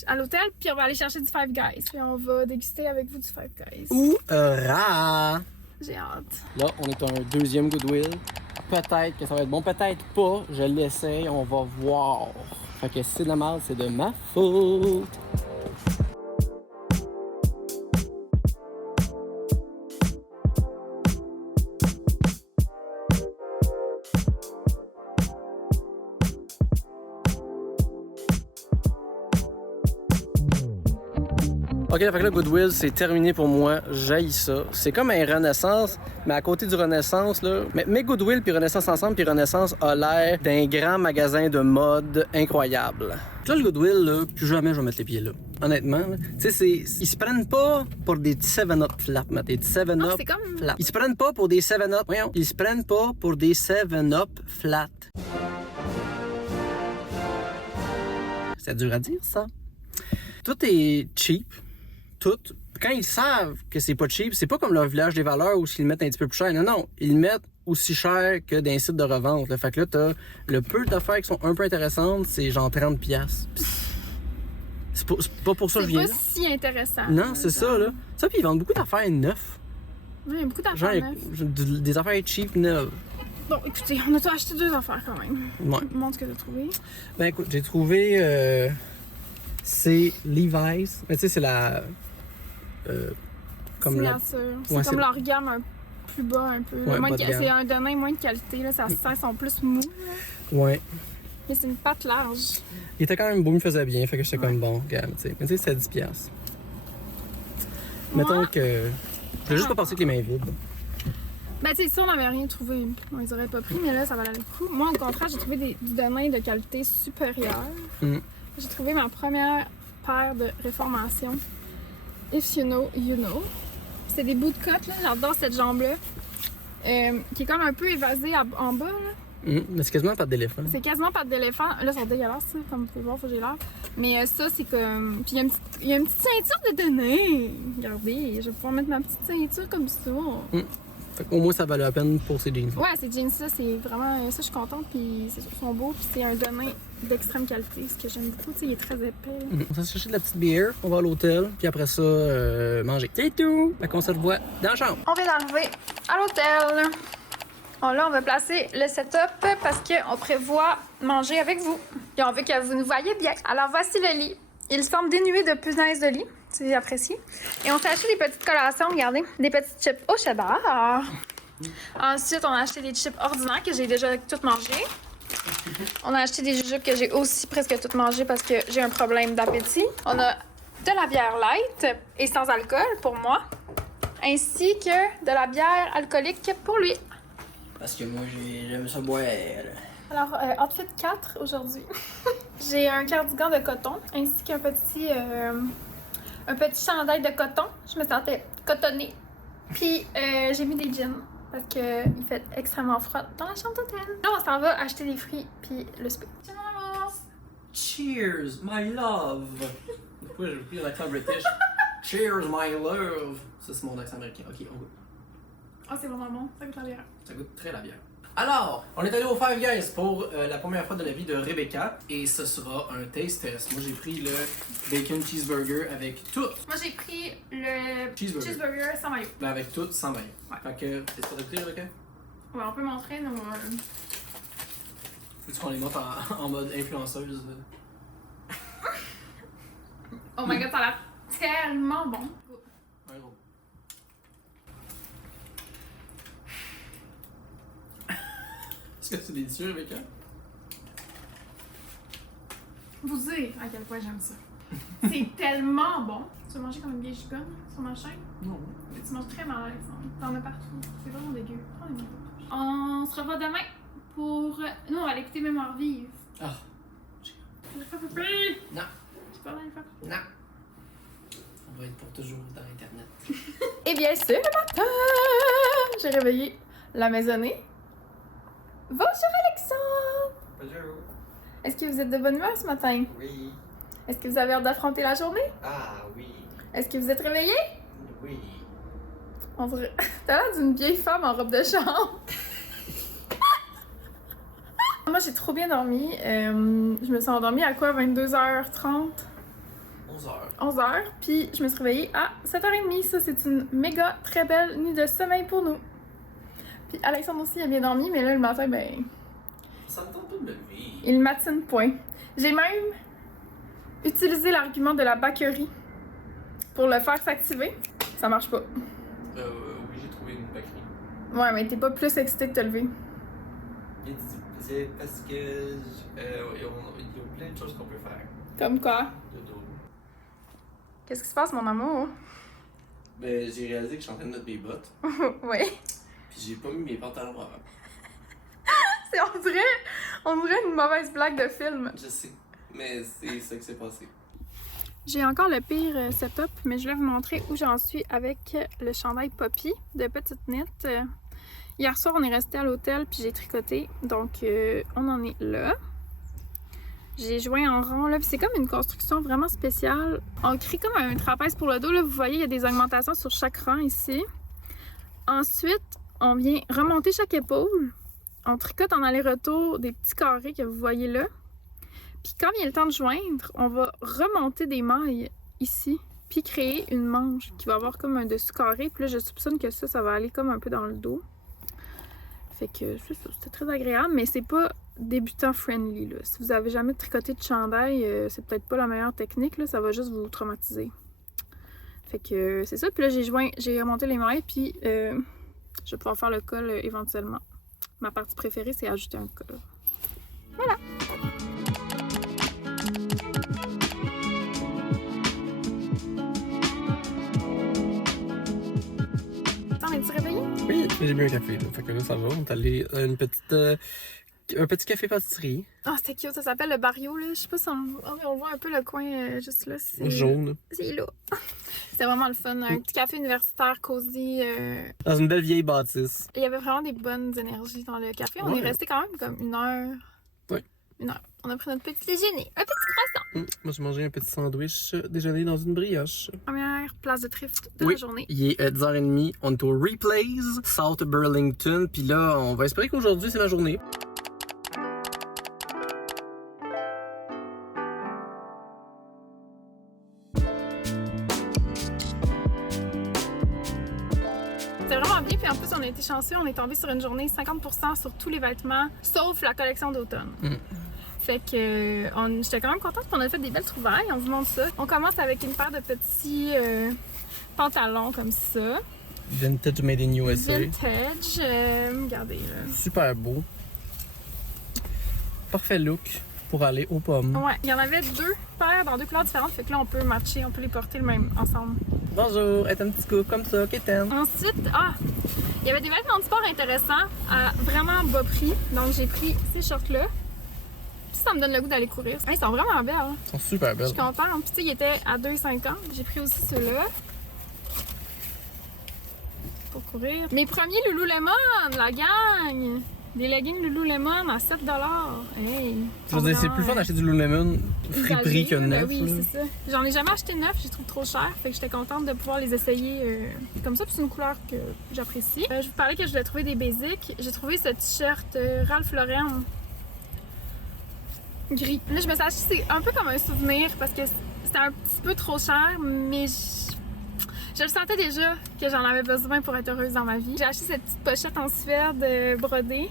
à l'hôtel, puis on va aller chercher du Five Guys. Puis on va déguster avec vous du Five Guys. Hourra! J'ai hâte. Là, on est un deuxième Goodwill. Peut-être que ça va être bon, peut-être pas. Je l'essaye, on va voir. Fait que si c'est de la merde, c'est de ma faute. Ok, fait que là, Goodwill, c'est terminé pour moi. J'haïs ça. C'est comme un Renaissance, mais à côté du Renaissance, là. Mais Goodwill puis Renaissance ensemble, puis Renaissance a l'air d'un grand magasin de mode incroyable. Là, le Goodwill, là, plus jamais je vais mettre les pieds là. Honnêtement, là. Tu sais, ils se prennent pas pour des 7-Up flat, des 7-Up Non, c'est comme- flat. Ils se prennent pas pour des 7-Up. Voyons, ils se prennent pas pour des 7-Up flat. C'est dur à dire, ça. Tout est cheap. Tout. Quand ils savent que c'est pas cheap, c'est pas comme leur village des valeurs où ils le mettent un petit peu plus cher. Non, non. Ils le mettent aussi cher que d'un site de revente. Là. Fait que là, t'as le peu d'affaires qui sont un peu intéressantes, c'est genre 30$. C'est pas pour ça que je C'est viens pas là. si intéressant. Non, c'est ça, là. Ça, puis ils vendent beaucoup d'affaires neuves. Ouais, il y a beaucoup Genre, d'affaires neuves. des affaires cheap neuves. Bon, écoutez, on a tout acheté 2 affaires quand même. Ouais. Montre ce que t'as trouvé. Ben écoute, j'ai trouvé. C'est Levi's. Mais tu sais, c'est la. Comme la. Signature. Ouais, C'est comme leur gamme un plus bas un peu. là. Ouais, Moins bas de- de gamme. C'est un denim moins de qualité, là. Ça se sent, ils sont plus mous. Là. Ouais. Mais c'est une patte large. Il était quand même beau, il me faisait bien, fait que j'étais Ouais. comme bon, regarde, tu sais. Mais tu sais, c'était 10$. Mettons Moi- que. Je vais juste pas passer avec les mains vides. Ben, tu sais, si on n'avait rien trouvé, on les aurait pas pris, mais là, ça valait le coup. Moi, au contraire, j'ai trouvé du denim de qualité supérieure. Mm. J'ai trouvé ma première paire de réformation. If you know, you know. C'est des bouts de cotte, là. J'adore cette jambe-là. Qui est comme un peu évasée en bas, là. Mais c'est quasiment pas d'éléphant. C'est quasiment pas d'éléphant. Là, ils sont dégueulasses, ça, comme vous pouvez voir, faut que j'ai l'air. Mais ça, c'est comme. Puis il y a une petite ceinture de denim. Regardez, je vais pouvoir mettre ma petite ceinture comme ça. Fait qu'au moins, ça valait la peine pour ces jeans. Ouais, ces jeans-là, c'est vraiment. Ça, je suis contente. Puis c'est sûr qu'ils sont beaux. Puis c'est un denim d'extrême qualité, ce que j'aime beaucoup. Tu sais, il est très épais. On va se chercher de la petite bière, on va à l'hôtel, puis après ça, manger. C'est tout! Fait qu'on se revoit dans la chambre. On vient d'arriver à l'hôtel. Bon, là, on va placer le setup parce qu'on prévoit manger avec vous. Et on veut que vous nous voyez bien. Alors, voici le lit. Il semble dénué de punaise de lit. C'est apprécié. Et on s'est acheté des petites collations, regardez. Des petites chips au cheddar. Ensuite, on a acheté des chips ordinaires que j'ai déjà toutes mangées. On a acheté des jujubes que j'ai aussi presque toutes mangées parce que j'ai un problème d'appétit. On a de la bière light et sans alcool pour moi, ainsi que de la bière alcoolique pour lui. Parce que moi, j'aime ça boire. Alors, outfit 4 aujourd'hui. J'ai un cardigan de coton ainsi qu'un petit chandail de coton. Je me sentais cotonnée. Puis, j'ai mis des jeans parce qu'il fait extrêmement froid dans la chambre d'hôtel. Là, on s'en va acheter des fruits puis le spé. Cheers, my love! Pourquoi j'ai pris l'accent british? Cheers, my love! Ça, c'est mon accent américain. Ok, on goûte. Ah, c'est vraiment bon. Ça goûte la bière. Ça goûte très la bière. Alors, on est allé au Five Guys pour la première fois de la vie de Rebecca et ce sera un taste test. Moi, j'ai pris le bacon cheeseburger avec tout. Moi, j'ai pris le Cheeseburger. sans maillot. Ben avec tout, sans maillot. Ouais. Fait que, c'est pas de goûter, Rebecca? Ouais, on peut montrer nos... Faut-tu qu'on les montre en mode influenceuse? Oh my god, ça a l'air tellement bon. Un gros. Est-ce que c'est délicieux, Rebecca? Vous dire à quel point j'aime ça. C'est tellement bon. Tu veux manger comme une vieille gigonne sur ma chaîne? Non. Tu manges très mal, Alexandre. T'en as partout. C'est vraiment dégueu. Prends les mains. On se revoit demain pour... Nous, on va l'écouter Mémoire vive. Ah. Non. Tu parles à une fois? Non. On va être pour toujours dans Internet. Et bien, c'est le matin! J'ai réveillé la maisonnée. Bonjour Alexandre! Bonjour. Est-ce que vous êtes de bonne humeur ce matin? Oui. Est-ce que vous avez hâte d'affronter la journée? Ah oui. Est-ce que vous êtes réveillé? Oui. On dirait... T'as l'air d'une vieille femme en robe de chambre. Moi, j'ai trop bien dormi. Je me suis endormie à quoi? 22h30? 11h. 11h. Puis je me suis réveillée à 7h30. Ça, c'est une méga très belle nuit de sommeil pour nous. Puis Alexandre aussi a bien dormi, mais là, le matin, ben... Ça me tente pas de me lever. il matine point. J'ai même utilisé l'argument de la baquerie pour le faire s'activer. Ça marche pas. Oui, j'ai trouvé une baquerie. Ouais, mais t'es pas plus excité de te lever. C'est parce que il y a plein de choses qu'on peut faire. Comme quoi? Dodo. Qu'est-ce qui se passe, mon amour? Ben, j'ai réalisé que je suis en train de mettre mes bottes. Ouais. Puis j'ai pas mis mes pantalons avant. On dirait une mauvaise blague de film. Je sais. Mais c'est ça qui s'est passé. J'ai encore le pire setup, mais je vais vous montrer où j'en suis avec le chandail Poppy de Petite Knit. Hier soir, on est resté à l'hôtel puis j'ai tricoté, donc on en est là. J'ai joint en rond, là, puis c'est comme une construction vraiment spéciale. On crée comme un trapèze pour le dos, là, vous voyez, il y a des augmentations sur chaque rang ici. Ensuite, on vient remonter chaque épaule. On tricote en aller-retour des petits carrés que vous voyez là. Puis quand vient le temps de joindre, on va remonter des mailles ici, puis créer une manche qui va avoir comme un dessus carré. Puis là, je soupçonne que ça va aller comme un peu dans le dos. Fait que c'était très agréable, mais c'est pas débutant friendly, là. Si vous avez jamais tricoté de chandail, c'est peut-être pas la meilleure technique, là. Ça va juste vous traumatiser. Fait que c'est ça. Puis là, j'ai remonté les mailles, puis je vais pouvoir faire le col éventuellement. Ma partie préférée, c'est ajouter un col. Voilà! T'en es-tu réveillé? Oui, j'ai bu un café. Là. Fait que là, ça va. On est allé à un petit café pâtisserie. Ah, c'était cute. Ça s'appelle le Barrio, là. Je sais pas si on voit un peu le coin juste là. Jaune. C'est là. C'était vraiment le fun. Un petit café universitaire cosy. Dans une belle vieille bâtisse. Il y avait vraiment des bonnes énergies dans le café. On Ouais. est resté quand même comme 1 heure. Ouais. 1 heure. On a pris notre petit déjeuner. Un petit croissant. Moi, j'ai mangé un petit sandwich déjeuner dans une brioche. Première place de thrift de Oui. la journée. Il est 10h30. On est au Replays, South Burlington. Puis là, on va espérer qu'aujourd'hui, c'est ma journée. C'était vraiment bien, puis en plus on a été chanceux, on est tombé sur une journée 50% sur tous les vêtements, sauf la collection d'automne. Fait que j'étais quand même contente, puis on a fait des belles trouvailles, on vous montre ça. On commence avec une paire de petits pantalons comme ça. Vintage Made in USA. Vintage, regardez là. Super beau. Parfait look pour aller aux pommes. Ouais, il y en avait 2 paires dans 2 couleurs différentes, fait que là on peut matcher, on peut les porter le même ensemble. Bonjour, est un petit coup comme ça, Kéten. Ensuite, il y avait des vêtements de sport intéressants à vraiment bas prix, donc j'ai pris ces shorts-là. Puis ça me donne le goût d'aller courir. Ils sont vraiment belles. Hein? Ils sont super Je belles. suis contente. Puis tu sais, ils étaient à 2,50. J'ai pris aussi ceux-là. Pour courir. Mes premiers Lululemon, la gang! Des leggings Lululemon à 7$. Hey! Je veux dire, c'est plus fun d'acheter du Lululemon friperie que neuf. Oui, là. c'est ça. J'en ai jamais acheté neuf, j'ai trouvé trop cher. Fait que j'étais contente de pouvoir les essayer comme ça. Puis c'est une couleur que j'apprécie. Je vous parlais que je voulais trouver des basics. J'ai trouvé ce t-shirt Ralph Lauren gris. Là, je me suis acheté, c'est un peu comme un souvenir parce que c'était un petit peu trop cher, mais je le sentais déjà que j'en avais besoin pour être heureuse dans ma vie. J'ai acheté cette petite pochette en Suède brodée.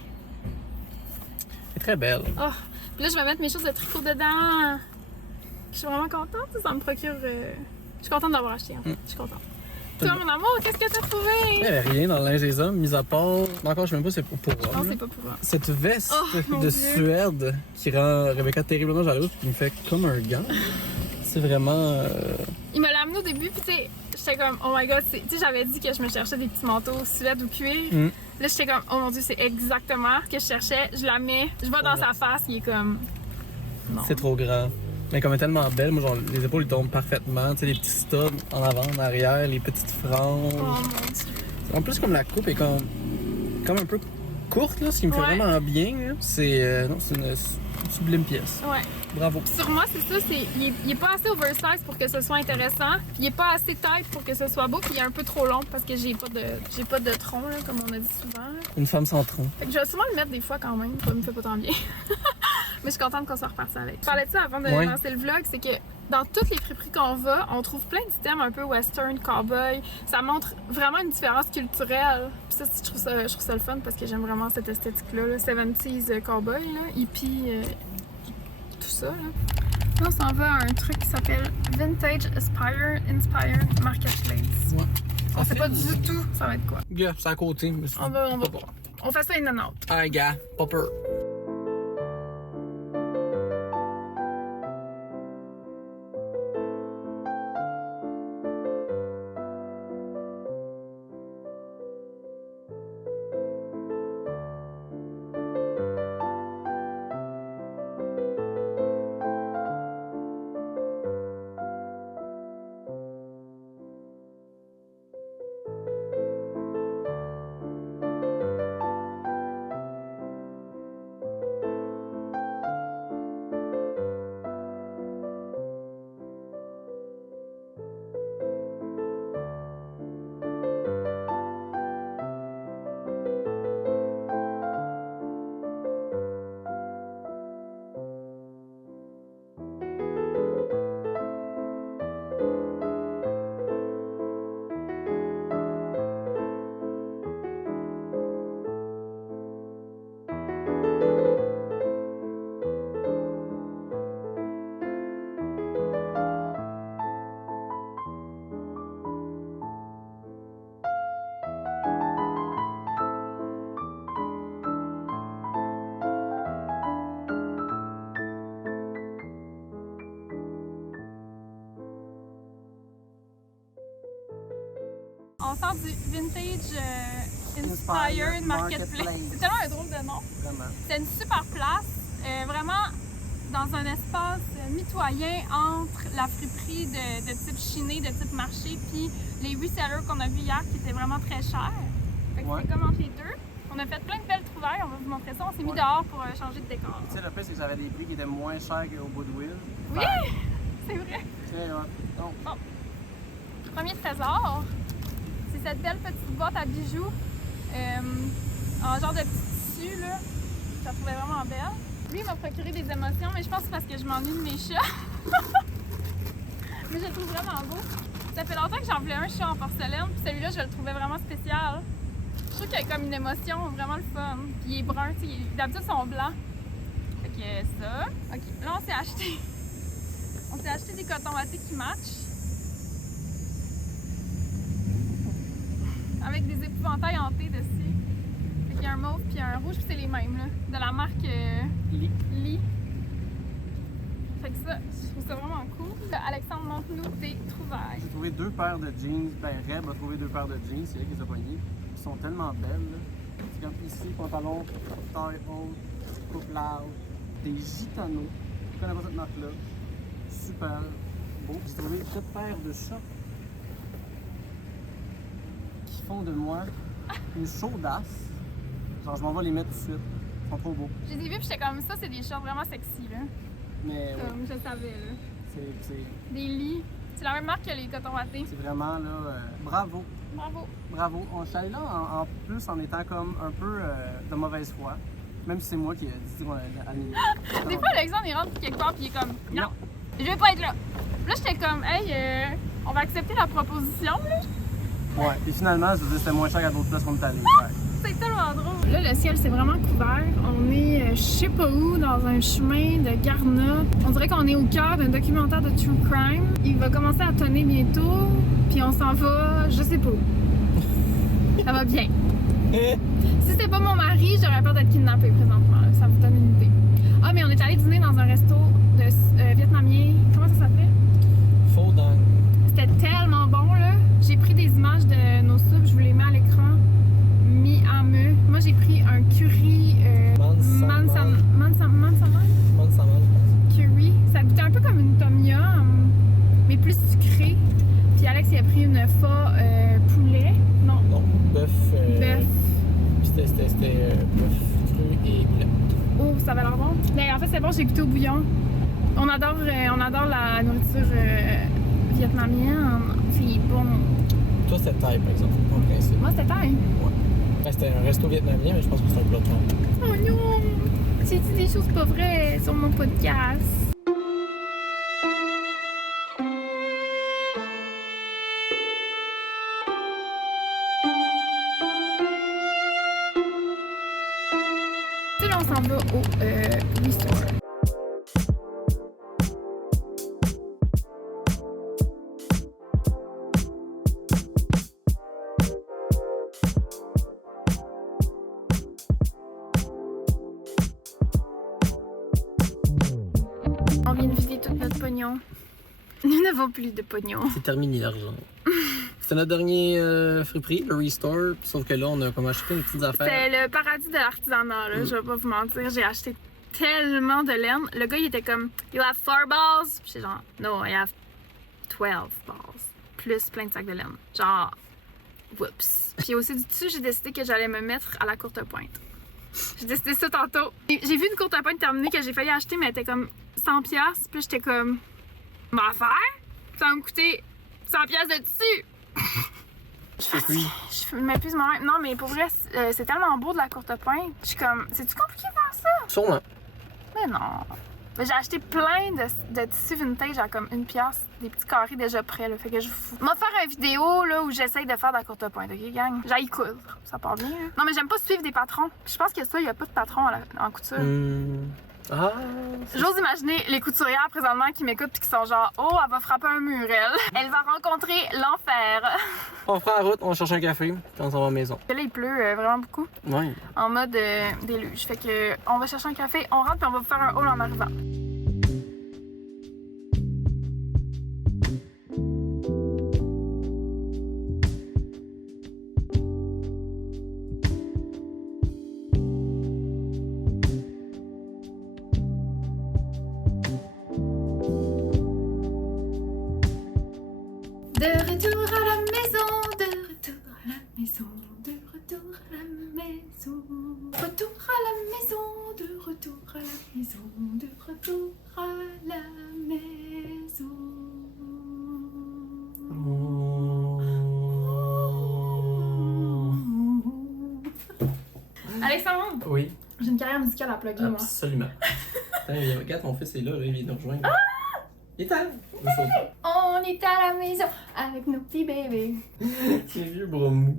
C'est très belle. Oh, puis là, je vais mettre mes choses de tricot dedans. Je suis vraiment contente. Ça me procure. Je suis contente d'avoir acheté. Je suis contente. Toi, mon amour, qu'est-ce que t'as trouvé? Il n'y avait rien dans le linge des hommes, mis à part. Encore, je sais même pas si c'est pour Non, hommes. c'est pas pour moi. Cette veste Oh, mon de Dieu. Suède qui rend Rebecca terriblement jalouse et qui me fait comme un gant. C'est vraiment. Il me l'a amené au début, puis tu sais, j'étais comme, oh my god, tu sais, j'avais dit que je me cherchais des petits manteaux Suède ou cuir. Là, j'étais comme, oh mon dieu, c'est exactement ce que je cherchais. Je la mets, je vois dans sa face, il est comme, Non. C'est trop grand. Mais comme elle est tellement belle, moi, genre, les épaules, ils tombent parfaitement. Tu sais, les petits studs en avant, en arrière, les petites franges. Oh mon Dieu. En plus, comme la coupe est comme un peu courte, là, ce qui me fait Ouais. vraiment bien. Là. C'est non, c'est une sublime pièce. Ouais. Bravo. Sur moi, c'est ça, il est pas assez oversize pour que ce soit intéressant, puis il est pas assez tight pour que ce soit beau, puis il est un peu trop long parce que j'ai pas de tronc, là, comme on a dit souvent. Là. Une femme sans tronc. Fait que je vais sûrement le mettre des fois quand même, ça me fait pas tant bien. Mais je suis contente qu'on soit reparti avec. Je parlais de ça avant de Ouais. lancer le vlog, c'est que dans toutes les friperies qu'on va, on trouve plein d'items un peu western, cowboy. Ça montre vraiment une différence culturelle. Puis ça, je trouve ça le fun parce que j'aime vraiment cette esthétique-là, là. 70s cowboy, là, hippie, tout ça. Là. Là, on s'en va à un truc qui s'appelle Vintage Inspired Marketplace. Ouais. On sait pas du tout ça va être quoi. Gars, c'est à côté. Mais On va voir. On fait ça in and out. Ah, gars, pas peur. On sort du Vintage Inspired Marketplace. C'est tellement un drôle de nom. Vraiment. C'est une super place, vraiment dans un espace mitoyen entre la friperie de type chiné, de type marché, puis les resellers qu'on a vus hier qui étaient vraiment très chers. Fait que Ouais. c'est comme entre les deux. On a fait plein de belles trouvailles, on va vous montrer ça. On s'est mis dehors pour changer de décor. Tu sais, le pire, c'est que ça avait des prix qui étaient moins chers qu'au Goodwill. Oui, c'est vrai. Tu sais, ouais. Donc, Premier trésor, c'est cette belle petite boîte à bijoux en genre de petit tissu, là. Je la trouvais vraiment belle. Lui, il m'a procuré des émotions, mais je pense que c'est parce que je m'ennuie de mes chats. Mais je le trouve vraiment beau. Ça fait longtemps que j'en voulais un chat en porcelaine, puis celui-là, je le trouvais vraiment spécial. Je trouve qu'il y a comme une émotion vraiment le fun. Puis il est brun, tu sais, d'habitude, ils sont blancs. Fait que ça. Ok, là, on s'est acheté des cotons wattés qui matchent. Avec des épouvantails hantés dessus. Fait qu'il y a un mauve puis un rouge, puis c'est les mêmes, là. De la marque Lee. Fait que ça, je trouve ça vraiment cool. Là, Alexandre, montre-nous tes trouvailles. j'ai trouvé 2 paires de jeans. Ben, Reb a trouvé 2 paires de jeans. C'est elle qui les a poignées. Ils sont tellement belles, là. C'est comme ici, pantalon, taille haute, coupe large. Des gitanos. Je connais pas cette marque-là. Super beau. J'ai trouvé 4 paires de shorts qui font de moi une chaudasse. Genre, je m'en vais les mettre ici. Ils sont trop beaux. J'ai des vus, puis j'étais comme ça, c'est des shorts vraiment sexy, là. Mais ouais, Comme je savais, là. c'est Des lits. C'est la même marque que les cotons wattés. vraiment là, bravo. Bravo. Bravo. On suis allé là en plus en étant comme un peu de mauvaise foi. Même si c'est moi qui ai dit qu'on allait aller. Des fois, Alexandre, il rentre quelque part, puis il est comme, non, je vais pas être là. Là, j'étais comme, hey, on va accepter la proposition, là. Ouais, et finalement, je veux dire, c'était moins cher qu'à d'autres places qu'on est allé. Ouais. C'est tellement drôle. Là, le ciel, c'est vraiment couvert. On est, je sais pas où, dans un chemin de Garna. On dirait qu'on est au cœur d'un documentaire de True Crime. Il va commencer à tonner bientôt, puis on s'en va, je sais pas où. Ça va bien. Si c'était pas mon mari, j'aurais peur d'être kidnappée présentement. Là. Ça vous donne une idée. Ah, mais on est allé dîner dans un resto de vietnamien. Comment ça s'appelait? Faux dingue. C'était tellement bon, là. J'ai pris des images de nos soupes, je vous les mets à l'écran. Mi-ameux. Moi, j'ai pris un curry Mansaman. mansaman Mansaman, je pense. curry en fait, c'est bon, j'ai goûté au bouillon. On adore la nourriture vietnamienne. C'est bon. Toi, c'était Thaï, par exemple, en principe. Moi, c'était thaï. Ouais, c'était un resto vietnamien, mais je pense que c'est un plat de Thaï. Oh non! J'ai dit des choses pas vraies sur mon podcast. Là, on s'en va au Restore. On vient de vider tout notre pognon. Nous n'avons plus de pognon. C'est terminé l'argent. C'était notre dernier friperie, le Restore, sauf que là, on a comme acheté une petite affaire. C'est le paradis de l'artisanat, là, je vais pas vous mentir. J'ai acheté tellement de laine. Le gars, il était comme, You have 4 balls? Puis j'étais genre, No, I have 12 balls. Plus plein de sacs de laine. Genre, whoops. Puis aussi, du dessus, j'ai décidé que j'allais me mettre à la courte pointe. J'ai décidé ça tantôt. J'ai vu une courte pointe terminée que j'ai failli acheter, mais elle était comme 100$. Puis j'étais comme, ma affaire? Ça va me coûter 100$ de dessus. Je fais plus. Je m'épuise moi-même. Non, mais pour vrai, c'est tellement beau de la courte pointe. Je suis comme, c'est-tu compliqué de faire ça? Sûrement. Mais non. Mais j'ai acheté plein de tissus vintage à comme 1$, des petits carrés déjà prêts. Là. Fait que je vais faire une vidéo là, où j'essaye de faire de la courte pointe, ok, gang? J'aille coudre. Ça part bien. Là. Non, mais j'aime pas suivre des patrons. Je pense que ça, il y a pas de patron en couture. Ah. J'ose imaginer les couturières présentement qui m'écoutent et qui sont genre, oh, elle va frapper un mur, elle. Elle va rencontrer l'enfer. On prend la route, on cherche un café, puis on s'en va à la maison. Là, il pleut vraiment beaucoup. Ouais. En mode déluge. Fait que on va chercher un café, on rentre puis on va faire un haul en arrivant. De retour à la maison, de retour à la maison, de retour à la maison. Retour à la maison, de retour à la maison, de retour à la maison. Alexandre, Oui, j'ai une carrière musicale à plugger, moi. absolument. Attends, regarde, ton fils est là, il vient de nous rejoindre. Il est là! On est à la maison avec nos petits bébés. C'est vieux bras mou.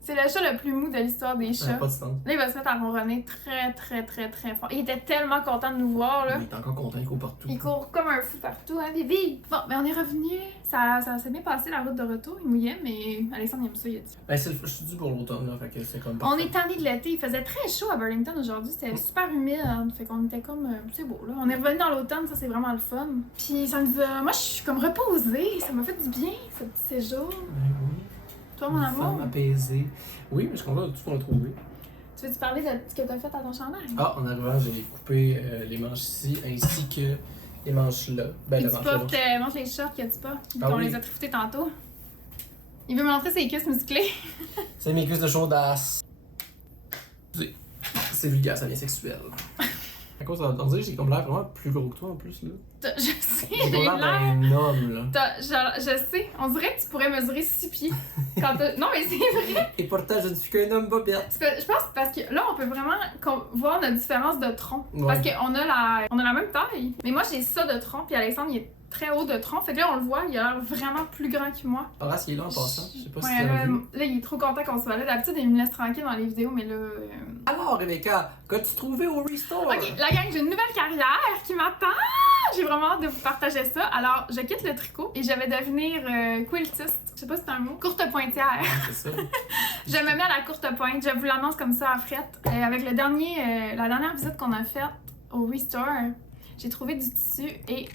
C'est le chat le plus mou de l'histoire des Ça n'a chats. pas de sens. Là, il va se mettre à ronronner très, très, très, très fort. Il était tellement content de nous voir, là. Il est encore content, il court partout. Il court comme un fou partout, hein, Bibi? Bon, ben on est revenu. Ça s'est bien passé la route de retour. Il mouillait, mais Alexandre il aime ça, il a dit. Ben, je suis dû pour l'automne, là, fait que c'est comme On parfait. est tanné de l'été. Il faisait très chaud à Burlington aujourd'hui. C'était super humide. Fait qu'on était comme. C'est beau, là. On est revenu dans l'automne, ça c'est vraiment le fun. Puis ça me dit. Moi, je suis comme reposée. Ça m'a fait du bien, ce petit séjour. Ben oui. Toi, mon Une amour. femme apaisée. Oui, mais je comprends tout ce qu'on a trouvé. Tu veux-tu parler de ce que t'as fait à ton chandail? Ah, en arrivant, j'ai coupé les manches ici, ainsi que les manches là. Ben, Puis la tu manche portes, là. montre les shorts que tu pas. Ah On oui. les a tricotés tantôt. Il veut me montrer ses cuisses musclées. C'est mes cuisses de chaudasse. C'est vulgaire, ça devient sexuel. À cause on dirait que j'ai comme l'air vraiment plus gros que toi en plus, là. Je sais, J'ai j'ai comme l'air l'air. d'un homme, là. Je sais, on dirait que tu pourrais mesurer 6 pieds. Non, mais c'est vrai. Et pourtant, je ne suis qu'un homme bobette. Je pense parce que là, on peut vraiment voir notre différence de tronc. Ouais. Parce qu'on a la même taille. Mais moi, j'ai ça de tronc, puis Alexandre, il est très haut de tronc. Fait que là, on le voit, il a l'air vraiment plus grand que moi. Horace, il est là en passant. Je sais pas si Ouais, tu l'as là, vu. là, il est trop content qu'on soit là. D'habitude, il me laisse tranquille dans les vidéos, mais là. Alors, Rebecca, qu'as-tu trouvé au Restore? Ok, la gang, j'ai une nouvelle carrière qui m'attend. J'ai vraiment hâte de vous partager ça. Alors, je quitte le tricot et je vais devenir quiltiste. Je sais pas si c'est un mot. Courte pointière. C'est ça. Je me mets à la courte pointe. Je vous l'annonce comme ça à frette. Avec la dernière visite qu'on a faite au Restore, j'ai trouvé du tissu et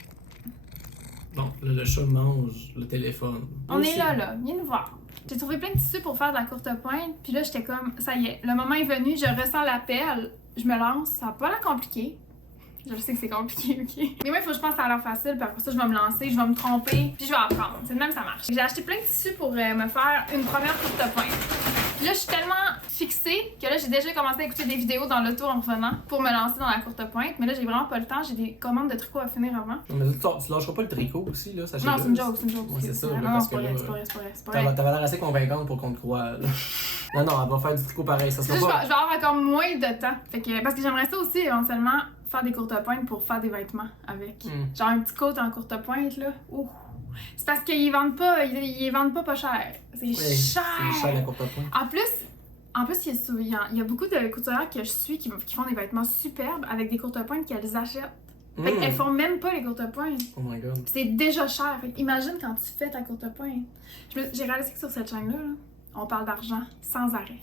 Bon, là, le chat mange le téléphone. on est là. Viens nous voir. J'ai trouvé plein de tissus pour faire de la courte pointe. Puis là, j'étais comme, ça y est, le moment est venu, je ressens l'appel. Je me lance. Ça n'a pas l'air compliqué. Je sais que c'est compliqué, ok? Mais moi, il faut que je pense que ça a l'air facile, puis après ça, je vais me lancer, je vais me tromper, puis je vais apprendre. C'est de même que ça marche. J'ai acheté plein de tissus pour me faire une première courte pointe. Puis là, je suis tellement fixée que là, j'ai déjà commencé à écouter des vidéos dans l'auto en revenant pour me lancer dans la courte pointe. Mais là, j'ai vraiment pas le temps. J'ai des commandes de tricot à finir avant. Mais là, tu lâcheras pas le tricot aussi, là, sachez-le. Non, c'est une joke, c'est une joke. Ouais, c'est ça, Non, là, non, parce c'est pas que vrai, là, c'est pas vrai, c'est pas vrai, c'est pas vrai. T'avais l'air assez convaincante pour qu'on te croie, là. Non, elle va faire du tricot pareil, ça Là, sera je vais pas... avoir encore moins de temps. Fait que, parce que j'aimerais ça aussi, éventuellement, faire des courtes pointes pour faire des vêtements avec. Genre un petit coat en courte pointe, là. Ouh. C'est parce qu'ils vendent pas, ils vendent pas cher. C'est Ouais, cher! C'est cher la courte pointe. En plus, il y a beaucoup de couturières que je suis qui font des vêtements superbes avec des courtes pointes qu'elles achètent. Fait qu'elles font même pas les courtes pointes. Oh my god. Pis c'est déjà cher. Fait imagine quand tu fais ta courte pointe. J'ai réalisé que sur cette chaîne-là, là, on parle d'argent sans arrêt.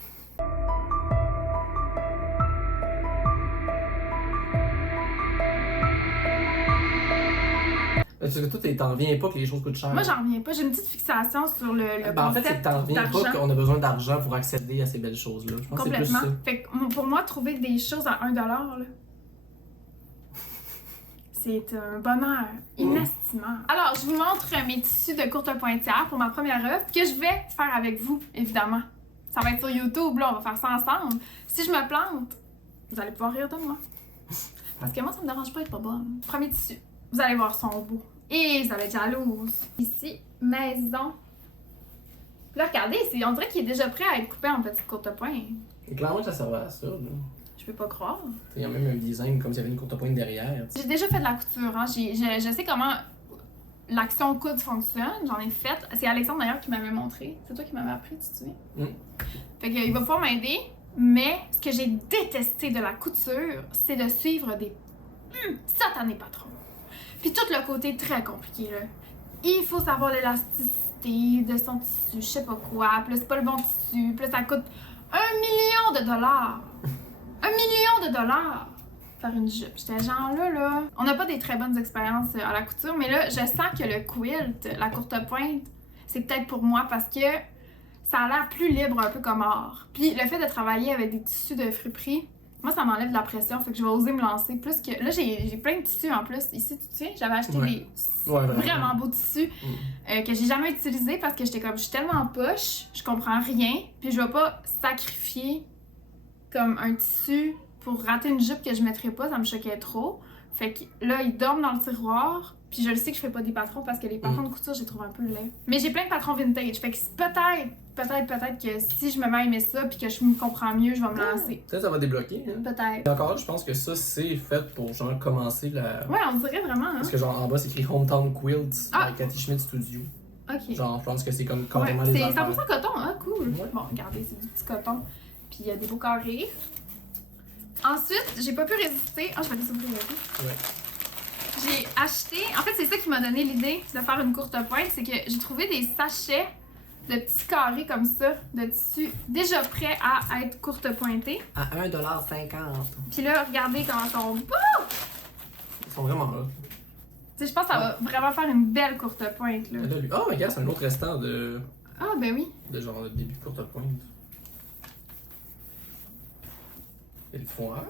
Parce que toi, t'en reviens pas que les choses coûtent cher. Moi, j'en reviens pas. J'ai une petite fixation sur le En fait, c'est que t'en reviens pas qu'on a besoin d'argent pour accéder à ces belles choses-là. Je pense que c'est plus complètement. ça. Fait que pour moi, trouver des choses à 1$, là, c'est un bonheur inestimable. Alors, je vous montre mes tissus de courte pointière pour ma première œuvre que je vais faire avec vous, évidemment. Ça va être sur YouTube, là, on va faire ça ensemble. Si je me plante, vous allez pouvoir rire de moi. Parce que moi, ça me dérange pas d'être pas bonne. Premier tissu. Vous allez voir son beau. Et vous allez être jalouse. Ici, maison. Là, regardez, on dirait qu'il est déjà prêt à être coupé en petites courtes pointes. Et clairement que ça servait à ça, là. Je peux pas croire. Il y a même un design comme s'il y avait une courte pointe derrière. J'ai déjà fait de la couture, hein. Je sais comment l'action coude fonctionne. J'en ai fait. C'est Alexandre d'ailleurs qui m'avait montré. C'est toi qui m'avais appris, tu te souviens? Fait qu'il va pouvoir m'aider. Mais ce que j'ai détesté de la couture, c'est de suivre des satanés patrons. Puis tout le côté très compliqué, là. Il faut savoir l'élasticité de son tissu, je sais pas quoi. Puis là, c'est pas le bon tissu. Puis là, ça coûte $1 million. $1 million faire une jupe. J'étais genre là. On n'a pas des très bonnes expériences à la couture, mais là, je sens que le quilt, la courte pointe, c'est peut-être pour moi parce que ça a l'air plus libre, un peu comme art. Puis le fait de travailler avec des tissus de friperie, moi, ça m'enlève de la pression, fait que je vais oser me lancer. Plus que là, j'ai plein de tissus en plus. Ici, tu te souviens, j'avais acheté des vraiment beaux tissus que j'ai jamais utilisés parce que j'étais comme, je suis tellement en poche, je comprends rien, puis je vais pas sacrifier comme un tissu pour rater une jupe que je mettrais pas, ça me choquait trop. Fait que là, ils dorment dans le tiroir, puis je le sais que je fais pas des patrons parce que les patrons de couture, je les trouve un peu laids. Mais j'ai plein de patrons vintage, fait que peut-être que si je me mets à aimer ça puis que je me comprends mieux, je vais me lancer. Peut-être ça va débloquer. Hein? Peut-être. Et encore là, je pense que ça, c'est fait pour genre commencer la... Ouais, on dirait vraiment, hein. Parce que genre en bas, c'est écrit Hometown Quilts Ah! avec Cathy Schmidt Studio. Ok. Genre, je pense que c'est comme Ouais, carrément c'est les 100% affaires. coton, hein, cool. Ouais. Bon, regardez, c'est du petit coton. Puis il y a des beaux carrés. Ensuite, j'ai pas pu résister. Ah, je vais les ouvrir. Ouais. J'ai acheté. En fait, c'est ça qui m'a donné l'idée de faire une courte pointe. C'est que j'ai trouvé des sachets de petits carrés comme ça, de tissu déjà prêts à être courte pointée. À $1,50. Puis là, regardez comment ils sont beaux! Ils sont vraiment là. Tu sais, je pense que ça va vraiment faire une belle courte pointe, là. Oh, mais regarde, c'est un autre restant de Ah, ben oui. genre de début de courte pointe. Et le foire.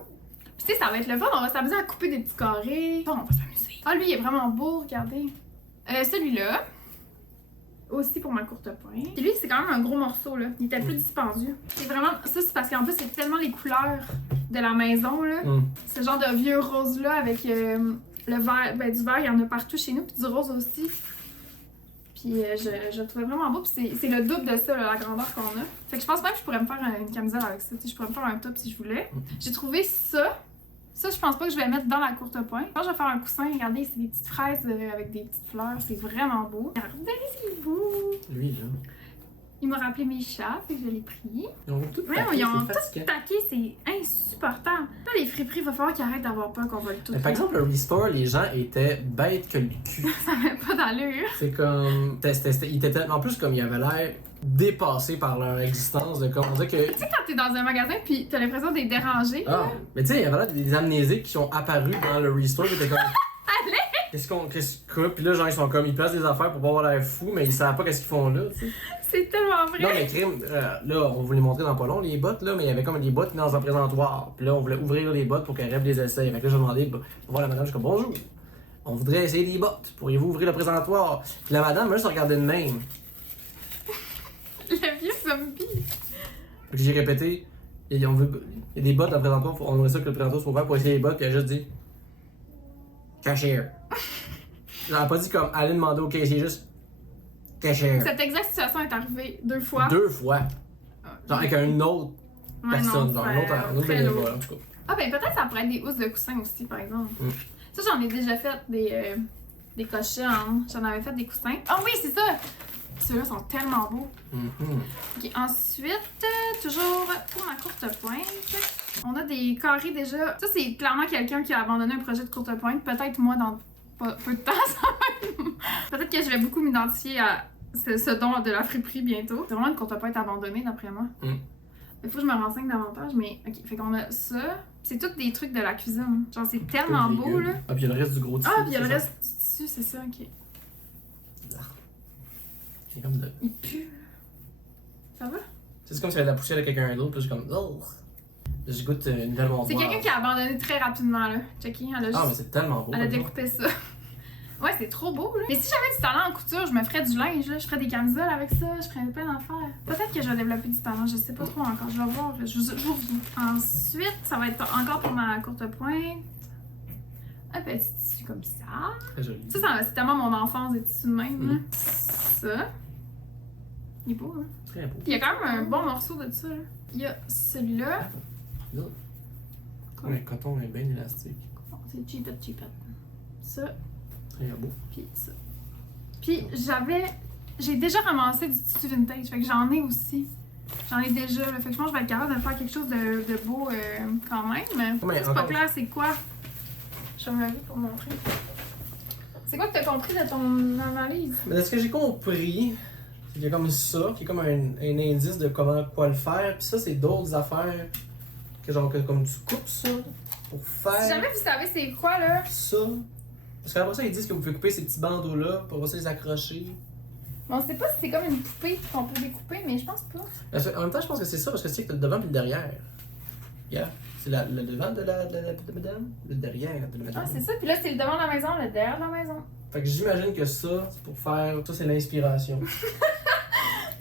Puis tu sais, ça va être le fun, on va s'amuser à couper des petits carrés. Bon, on va s'amuser. Ah, lui, il est vraiment beau, regardez. Celui-là, aussi pour ma courte pointe. Et lui, c'est quand même un gros morceau, là. Il était plus dispendieux. C'est vraiment... Ça, c'est parce qu'en plus, c'est tellement les couleurs de la maison, là. Ce genre de vieux rose-là avec le vert... Ben, du vert, il y en a partout chez nous, puis du rose aussi. Puis je le trouvais vraiment beau, puis c'est le double de ça, là, la grandeur qu'on a. Fait que je pense même que je pourrais me faire une camisole avec ça, je pourrais me faire un top si je voulais. J'ai trouvé ça. Ça, je pense pas que je vais mettre dans la courte pointe. Je pense que je vais faire un coussin, regardez, c'est des petites fraises avec des petites fleurs, c'est vraiment beau. Regardez, c'est beau! Lui, là. Il m'a rappelé mes chats, fait que je l'ai pris. Ils ont tout Ouais, taqué, ils ont c'est tout fatigant. taqué, c'est insupportable. Là, les friperies, il va falloir qu'ils arrêtent d'avoir peur qu'on vole tout. Mais par exemple, le Restore, les gens étaient bêtes que le cul. Ça n'avait pas d'allure. C'est comme. Ils étaient tellement plus comme ils avaient l'air dépassés par leur existence. De comme on dirait que. Tu sais, quand t'es dans un magasin pis t'as l'impression d'être dérangé. Ah! Mais tu sais, il y avait l'air des amnésiques qui sont apparus dans le Restore. Ils étaient comme. Allez! Qu'est-ce qu'on. Puis là, genre, ils sont comme. Ils placent des affaires pour pas avoir l'air fou, mais ils savent pas qu'est-ce qu'ils font là, tu sais. C'est tellement vrai. Non, mais crime, là, on vous les montrer dans pas long, les bottes, là, mais il y avait comme des bottes dans un présentoir. Puis là, on voulait ouvrir les bottes pour qu'elle rêve les essais. Fait que là, j'ai demandé pour voir la madame, je suis comme bonjour. On voudrait essayer des bottes. Pourriez-vous ouvrir le présentoir? Puis la madame, elle se regardait de même. Le vieux zombie. Fait que j'ai répété, il y a des bottes à présentoir, on aimerait ça que le présentoir soit ouvert pour essayer les bottes, puis elle a juste dit cashier. Elle a pas dit comme aller demander au caissier, juste cashier. Cette exacte situation est arrivée 2 fois. 2 fois. Genre avec une autre personne, genre un autre très bénévole lourd. en tout cas. Ah ben peut-être ça pourrait être des housses de coussins aussi, par exemple. Mm. Ça, j'en ai déjà fait des cochons. J'en avais fait des coussins. Ah oui, c'est ça! Ceux-là sont tellement beaux. Ok, ensuite, toujours pour ma courte pointe, on a des carrés déjà. Ça, c'est clairement quelqu'un qui a abandonné un projet de courte pointe. Peut-être moi dans peu de temps, ça va être... Peut-être que je vais beaucoup m'identifier à ce don de la friperie bientôt. C'est vraiment une courte pointe abandonnée, d'après moi. Il faut que je me renseigne davantage, mais ok, fait qu'on a ça. C'est tous des trucs de la cuisine. Genre, c'est tellement beau, là. Ah, puis il y a le reste du gros tissu. Ah, puis il y a le reste du tissu, c'est ça, ok. C'est comme de... Il pue. Ça va? C'est comme si elle avait la poussé avec quelqu'un d'autre, puis je suis comme. Oh. Je goûte une nouvelle montre. C'est quelqu'un qui a abandonné très rapidement, là. Checky, elle a juste... Ah, mais c'est tellement beau. Elle a découpé ça. Ouais, c'est trop beau, là. Mais si j'avais du talent en couture, je me ferais du linge, là. Je ferais des camisoles avec ça, je ferais plein d'affaires. Peut-être que je vais développer du talent, je sais pas trop encore. Je vais voir, je vous reviens. Ensuite, ça va être encore pour ma courte pointe. Un petit tissu comme ça. Très joli. Ça c'est tellement mon enfance, des tissus de même, là. Ça. Il est beau, hein. Très beau. Puis il y a quand même un bon morceau de ça, là. Il y a celui-là. Là. Ouais, le coton est bien élastique. Bon, c'est cheapette. Ça. Très beau. Puis ça. Puis j'ai déjà ramassé du tissu vintage, fait que j'en ai aussi. J'en ai déjà, là. Fait que je pense que je vais être capable de faire quelque chose de beau quand même. mais C'est pas clair, c'est quoi? Je vais me lever pour montrer. C'est quoi que t'as compris de ton analyse? Mais de ce que j'ai compris, c'est qu'il y a comme ça, qui est comme un indice de quoi le faire. Puis ça, c'est d'autres affaires que genre que comme tu coupes ça pour faire Si jamais vous savez c'est quoi, là, ça. Parce qu'après ça, ils disent que vous pouvez couper ces petits bandeaux-là pour après ça les accrocher. on sait pas si c'est comme une poupée qu'on peut découper, mais je pense pas. En même temps, je pense que c'est ça, parce que c'est que t'as le devant et le derrière. Yeah. C'est le devant de la madame, le derrière de la madame. Ah, c'est ça. Puis là, c'est le devant de la maison, le derrière de la maison. Fait que j'imagine que ça, c'est pour faire... Ça, c'est l'inspiration.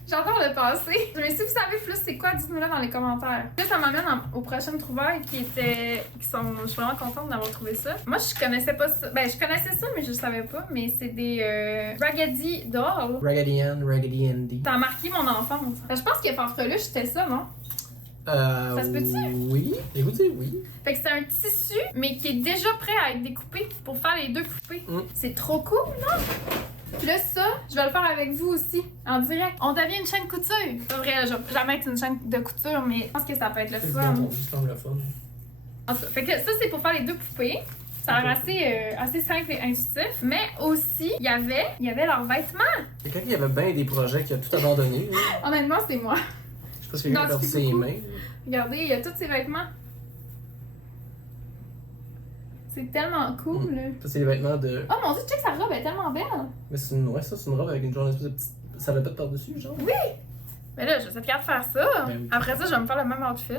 J'adore le passé. Mais si vous savez plus c'est quoi, dites-nous-le dans les commentaires. Là, ça m'amène aux prochaines trouvailles qui sont... Je suis vraiment contente d'avoir trouvé ça. Moi, je connaissais pas ça. Ben, je connaissais ça, mais je le savais pas. Mais c'est des Raggedy Dolls. Raggedy Ann, Raggedy Andy. Ça a marqué mon enfance. Je pense que Fanfreluche, c'était ça, non? Ça se peut-tu? Oui. Écoutez, oui. Fait que c'est un tissu, mais qui est déjà prêt à être découpé pour faire les deux poupées. C'est trop cool, non? Puis là, ça, je vais le faire avec vous aussi, en direct. On devient une chaîne couture. C'est pas vrai, là, je vais jamais être une chaîne de couture, mais je pense que ça peut être le C'est fun. bon, c'est comme le fun. En tout cas, fait que ça, c'est pour faire les deux poupées. Ça a l'air assez simple et intuitif. Mais aussi, il y avait leurs vêtements. Quelqu'un qui avait bien des projets qui a tout abandonné. Là. Honnêtement, c'est moi. Je sais pas si quelqu'un a perdu ses mains. Regardez, il y a tous ces vêtements. C'est tellement cool. Ça, c'est les vêtements de. Oh mon dieu, check, sa robe est tellement belle. Mais c'est une... Ouais, ça, c'est une robe avec une genre espèce de petite salopette par-dessus, genre. Oui! Mais là, je vais te faire ça. Ben oui. Après ça, je vais me faire le même outfit.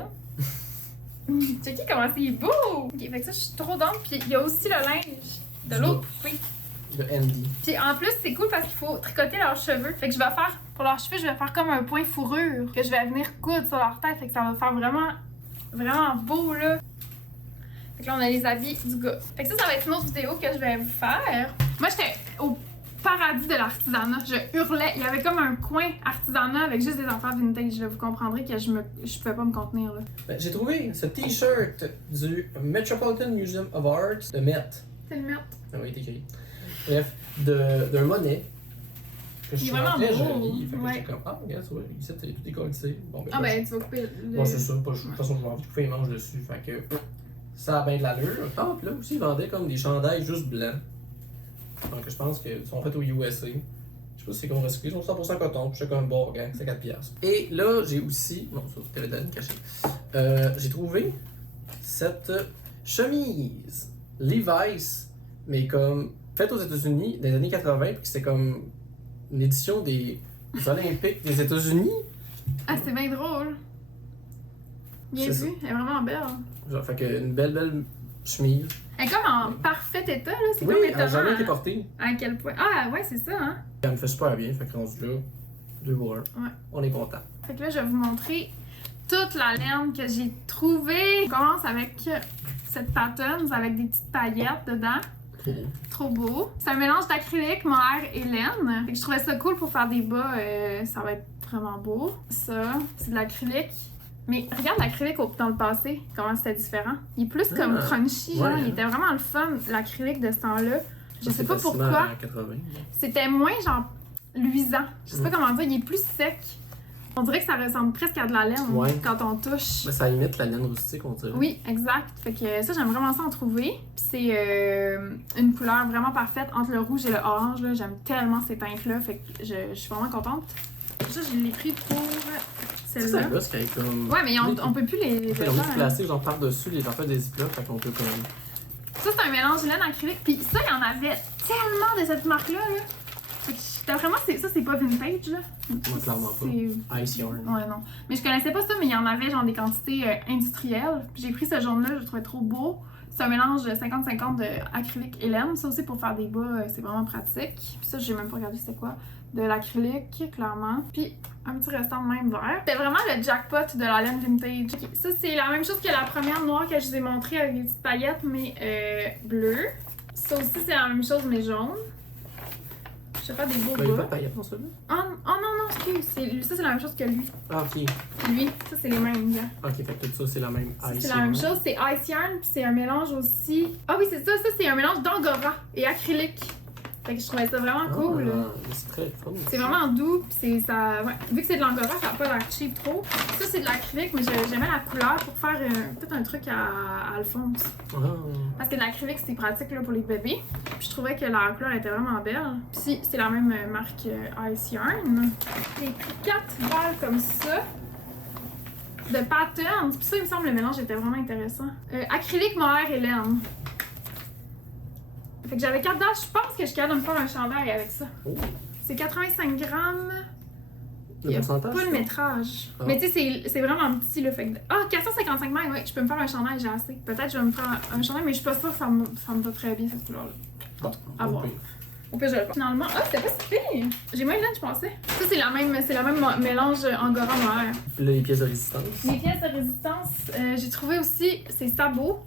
Checky comment c'est beau! Ok, fait que ça, je suis trop dans. Puis il y a aussi le linge de l'autre poupée. De Andy. Puis en plus, c'est cool parce qu'il faut tricoter leurs cheveux. Fait que je vais faire, pour leurs cheveux, je vais faire comme un point fourrure que je vais venir coudre sur leur tête. Fait que ça va faire vraiment, vraiment beau, là. Fait que là, on a les habits du gars. Fait que ça va être une autre vidéo que je vais vous faire. Moi, j'étais au paradis de l'artisanat. Je hurlais. Il y avait comme un coin artisanat avec juste des affaires vintage. Là. Vous comprendrez que je pouvais pas me contenir, là. Ben, j'ai trouvé ce t-shirt du Metropolitan Museum of Art de Met. C'est le merde. Ah oui, il est écrit. Bref, d'un Monet. Que je Il est trouve vraiment très beau. joli. Fait que Ouais. j'étais comme, ah, regarde, ça, ici, tout est collé. Bon, ben, Ah ben, tu vas couper le... bon, c'est ça, pas, de toute façon, j'ai envie de couper les manches dessus. Fait que ça a bien de l'allure. Ah, puis là aussi, ils vendaient comme des chandails juste blancs. Donc, je pense qu'ils sont faits au USA. Je sais pas si c'est comme recyclé, ils sont 100% coton. Puis j'étais comme, bon, gang, c'est 4$. Et là, j'ai aussi. Non, ça, c'était le dernier caché. J'ai trouvé cette chemise Levi's, mais comme faite aux États-Unis dans les années 80, puis que c'était comme une édition des Olympiques des États-Unis. Ah, c'est bien drôle. Bien C'est vu, elle est vraiment belle. Genre, fait que une belle chemise. Elle est comme en parfait état, là. C'est Oui, comme elle n'a étonnant. jamais été portée. À quel point. Ah, ouais, c'est ça, hein. Elle me fait super bien, fait que rendu là, 2 pour 1. Ouais. On est content. Fait que là, je vais vous montrer toute la laine que j'ai trouvée. On commence avec cette pattern avec des petites paillettes dedans. Trop beau. C'est un mélange d'acrylique, mohair et laine. Fait que je trouvais ça cool pour faire des bas. Ça va être vraiment beau. Ça, c'est de l'acrylique. Mais regarde l'acrylique dans le passé, comment c'était différent. Il est plus comme crunchy, genre. Ouais. Il était vraiment le fun, l'acrylique de ce temps-là. Je sais pas facilement pourquoi. à 80. C'était moins genre luisant. Je sais pas comment dire, il est plus sec. On dirait que ça ressemble presque à de la laine quand on touche. Mais ça imite la laine rustique, on dirait. Oui, exact. Fait que ça, j'aime vraiment ça en trouver. Puis c'est une couleur vraiment parfaite entre le rouge et le orange. Là. J'aime tellement ces teintes-là. Fait que je suis vraiment contente. Ça, je l'ai pris pour celle-là. Ça gosse qu'elle est comme... Ouais, mais on peut plus les Ils ont mis faire, du hein. plastique genre par-dessus les affaires des ziplocs, fait qu'on peut comme... Ça, c'est un mélange laine acrylique. Puis ça, il y en avait tellement de cette marque-là. Là. Fait que d'après moi, ça, c'est pas vintage. Là. Moi, clairement pas. C'est Ice Yarn. Ouais, non. Mais je connaissais pas ça, mais il y en avait genre des quantités industrielles. Puis j'ai pris ce jaune-là, je le trouvais trop beau. C'est un mélange 50-50 d'acrylique et laine. Ça aussi, pour faire des bas, c'est vraiment pratique. Puis ça, j'ai même pas regardé c'était quoi. De l'acrylique, clairement. Puis un petit restant de même vert. C'était vraiment le jackpot de la laine vintage. Okay. Ça, c'est la même chose que la première noire que je vous ai montrée avec des petites paillettes, mais bleues. Ça aussi, c'est la même chose, mais jaune. Je sais pas, des beaux Il y a pas bas. de paillettes dans celui-là? Oh non, non, excuse. Ça, c'est la même chose que lui. Ah, ok. Lui, ça, c'est les mêmes, gars. Ok, fait que tout ça, c'est la même Ça, Ice c'est la même Yarn. chose, c'est Ice Yarn, puis c'est un mélange aussi. Ah oui, c'est ça, c'est un mélange d'angora et acrylique. Fait que je trouvais ça vraiment cool. Ah, c'est très fun. C'est vraiment doux, puis c'est ça. Ouais. Vu que c'est de l'angora, ça n'a pas l'air cheap trop. Ça, c'est de l'acrylique, mais j'aimais la couleur pour faire peut-être un truc à Alphonse. Ah. Parce que l'acrylique, c'est pratique là, pour les bébés. Puis je trouvais que la couleur était vraiment belle. Puis c'est la même marque Ice Yarn. J'ai pris 4 balles comme ça. De patterns. Puis ça, il me semble, le mélange était vraiment intéressant. Acrylique, mohair et laine. Fait que j'avais 4 balles. Je pense que je suis capable de me faire un chandail avec ça. Oh. C'est 85 grammes. Le pourcentage? Pas le métrage. Ah. Mais tu sais, c'est vraiment petit là. Fait que... Ah, 455 mètres, ouais, je peux me faire un chandail, j'ai assez. Peut-être que je vais me faire un chandail, mais je suis pas sûre que ça me va très bien cette couleur-là. Bon, à voir. Au pire, je vais le faire. Finalement, c'était pas si pire. J'ai moins de laine, je pensais. Ça, c'est la même mélange angora mohair. Là, les pièces de résistance. Les pièces de résistance, j'ai trouvé aussi ces sabots.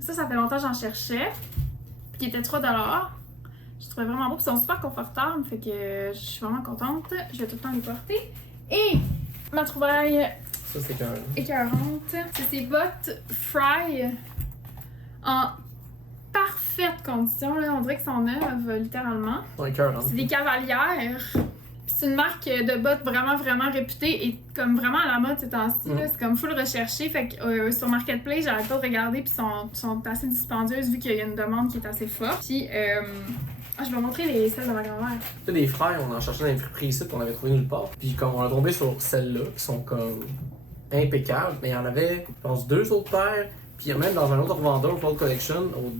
Ça fait longtemps que j'en cherchais. Puis qui étaient 3 $. Je trouvais vraiment beau. Puis ils sont super confortables. Fait que je suis vraiment contente. Je vais tout le temps les porter. Et ma trouvaille Ça, c'est qu'un... écœurante, c'est ces bottes Fry en parfaite condition. Là. On dirait qu'elles sont neuves, littéralement. Un cœur, hein? C'est des cavalières. C'est une marque de bottes vraiment, vraiment réputée et comme vraiment à la mode ces temps-ci. là. C'est comme full recherché. Fait que sur Marketplace, j'arrête pas de regarder puis sont assez dispendieuses vu qu'il y a une demande qui est assez forte. Puis, je vais montrer celles de ma grand-mère. Tu sais, des frères, on en cherchait dans les friperies ici, puis on avait trouvé nulle part. Puis comme on a tombé sur celles-là, qui sont comme impeccables, mais il y en avait, je pense, 2 autres paires. Puis même dans un autre vendeur, World Collection, au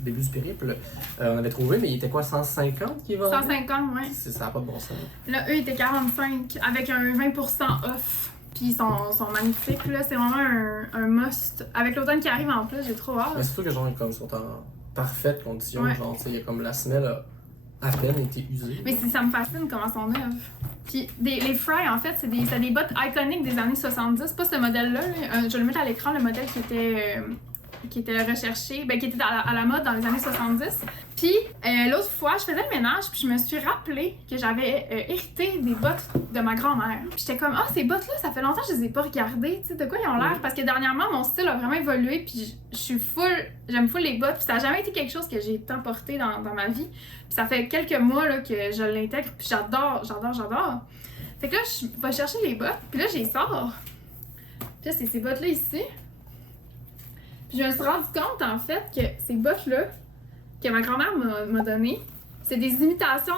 début du périple, on avait trouvé, mais il était quoi, 150 qui vendait? 150, ouais. Ça n'a pas de bon sens. Là, eux étaient 45 avec un 20% off. Puis ils sont magnifiques, là. C'est vraiment un must. Avec l'automne qui arrive en plus, j'ai trop hâte. Mais surtout que genre, comme, sont en parfaite condition. Ouais. Genre, tu sais, il y a comme la semelle a à peine été usée. Mais ça me fascine comment elles sont neuves. Puis les Fry, en fait, c'est des bottes iconiques des années 70. Pas ce modèle-là. Là. Je vais le mettre à l'écran, le modèle qui était recherché, ben, qui était à la mode dans les années 70. Puis l'autre fois, je faisais le ménage, puis je me suis rappelé que j'avais hérité des bottes de ma grand-mère. Puis j'étais comme, ces bottes-là, ça fait longtemps que je les ai pas regardées. Tu sais, de quoi ils ont l'air? Parce que dernièrement, mon style a vraiment évolué, puis j'aime full les bottes, puis ça a jamais été quelque chose que j'ai tant porté dans ma vie. Puis ça fait quelques mois là, que je l'intègre, puis j'adore. Fait que là, je vais chercher les bottes, puis là, j'y sors. Puis là, c'est ces bottes-là ici. Puis je me suis rendu compte, en fait, que ces bottes-là, que ma grand-mère m'a données, c'est des imitations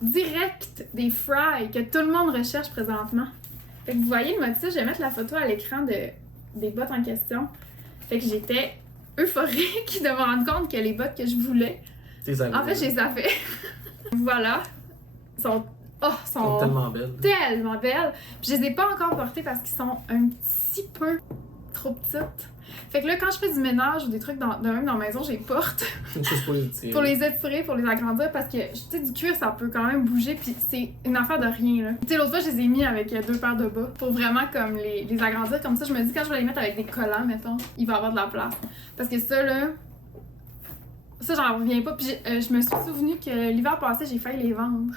directes des Fry que tout le monde recherche présentement. Fait que vous voyez le motif, je vais mettre la photo à l'écran des bottes en question. Fait que j'étais euphorique de me rendre compte que les bottes que je voulais, en fait, je les avais. Voilà. Sont tellement belles. Tellement belles. Puis je les ai pas encore portées parce qu'ils sont un petit peu trop petites. Fait que là, quand je fais du ménage ou des trucs de même dans la maison, j'ai porte Juste pour les étirer. pour les étirer, pour les agrandir, parce que, tu sais, du cuir, ça peut quand même bouger, puis c'est une affaire de rien, là. Tu sais, l'autre fois, je les ai mis avec 2 paires de bas pour vraiment, comme, les agrandir. Comme ça, je me dis, quand je vais les mettre avec des collants, mettons, il va y avoir de la place. Parce que ça, là, ça, j'en reviens pas. Puis je me suis souvenu que l'hiver passé, j'ai failli les vendre.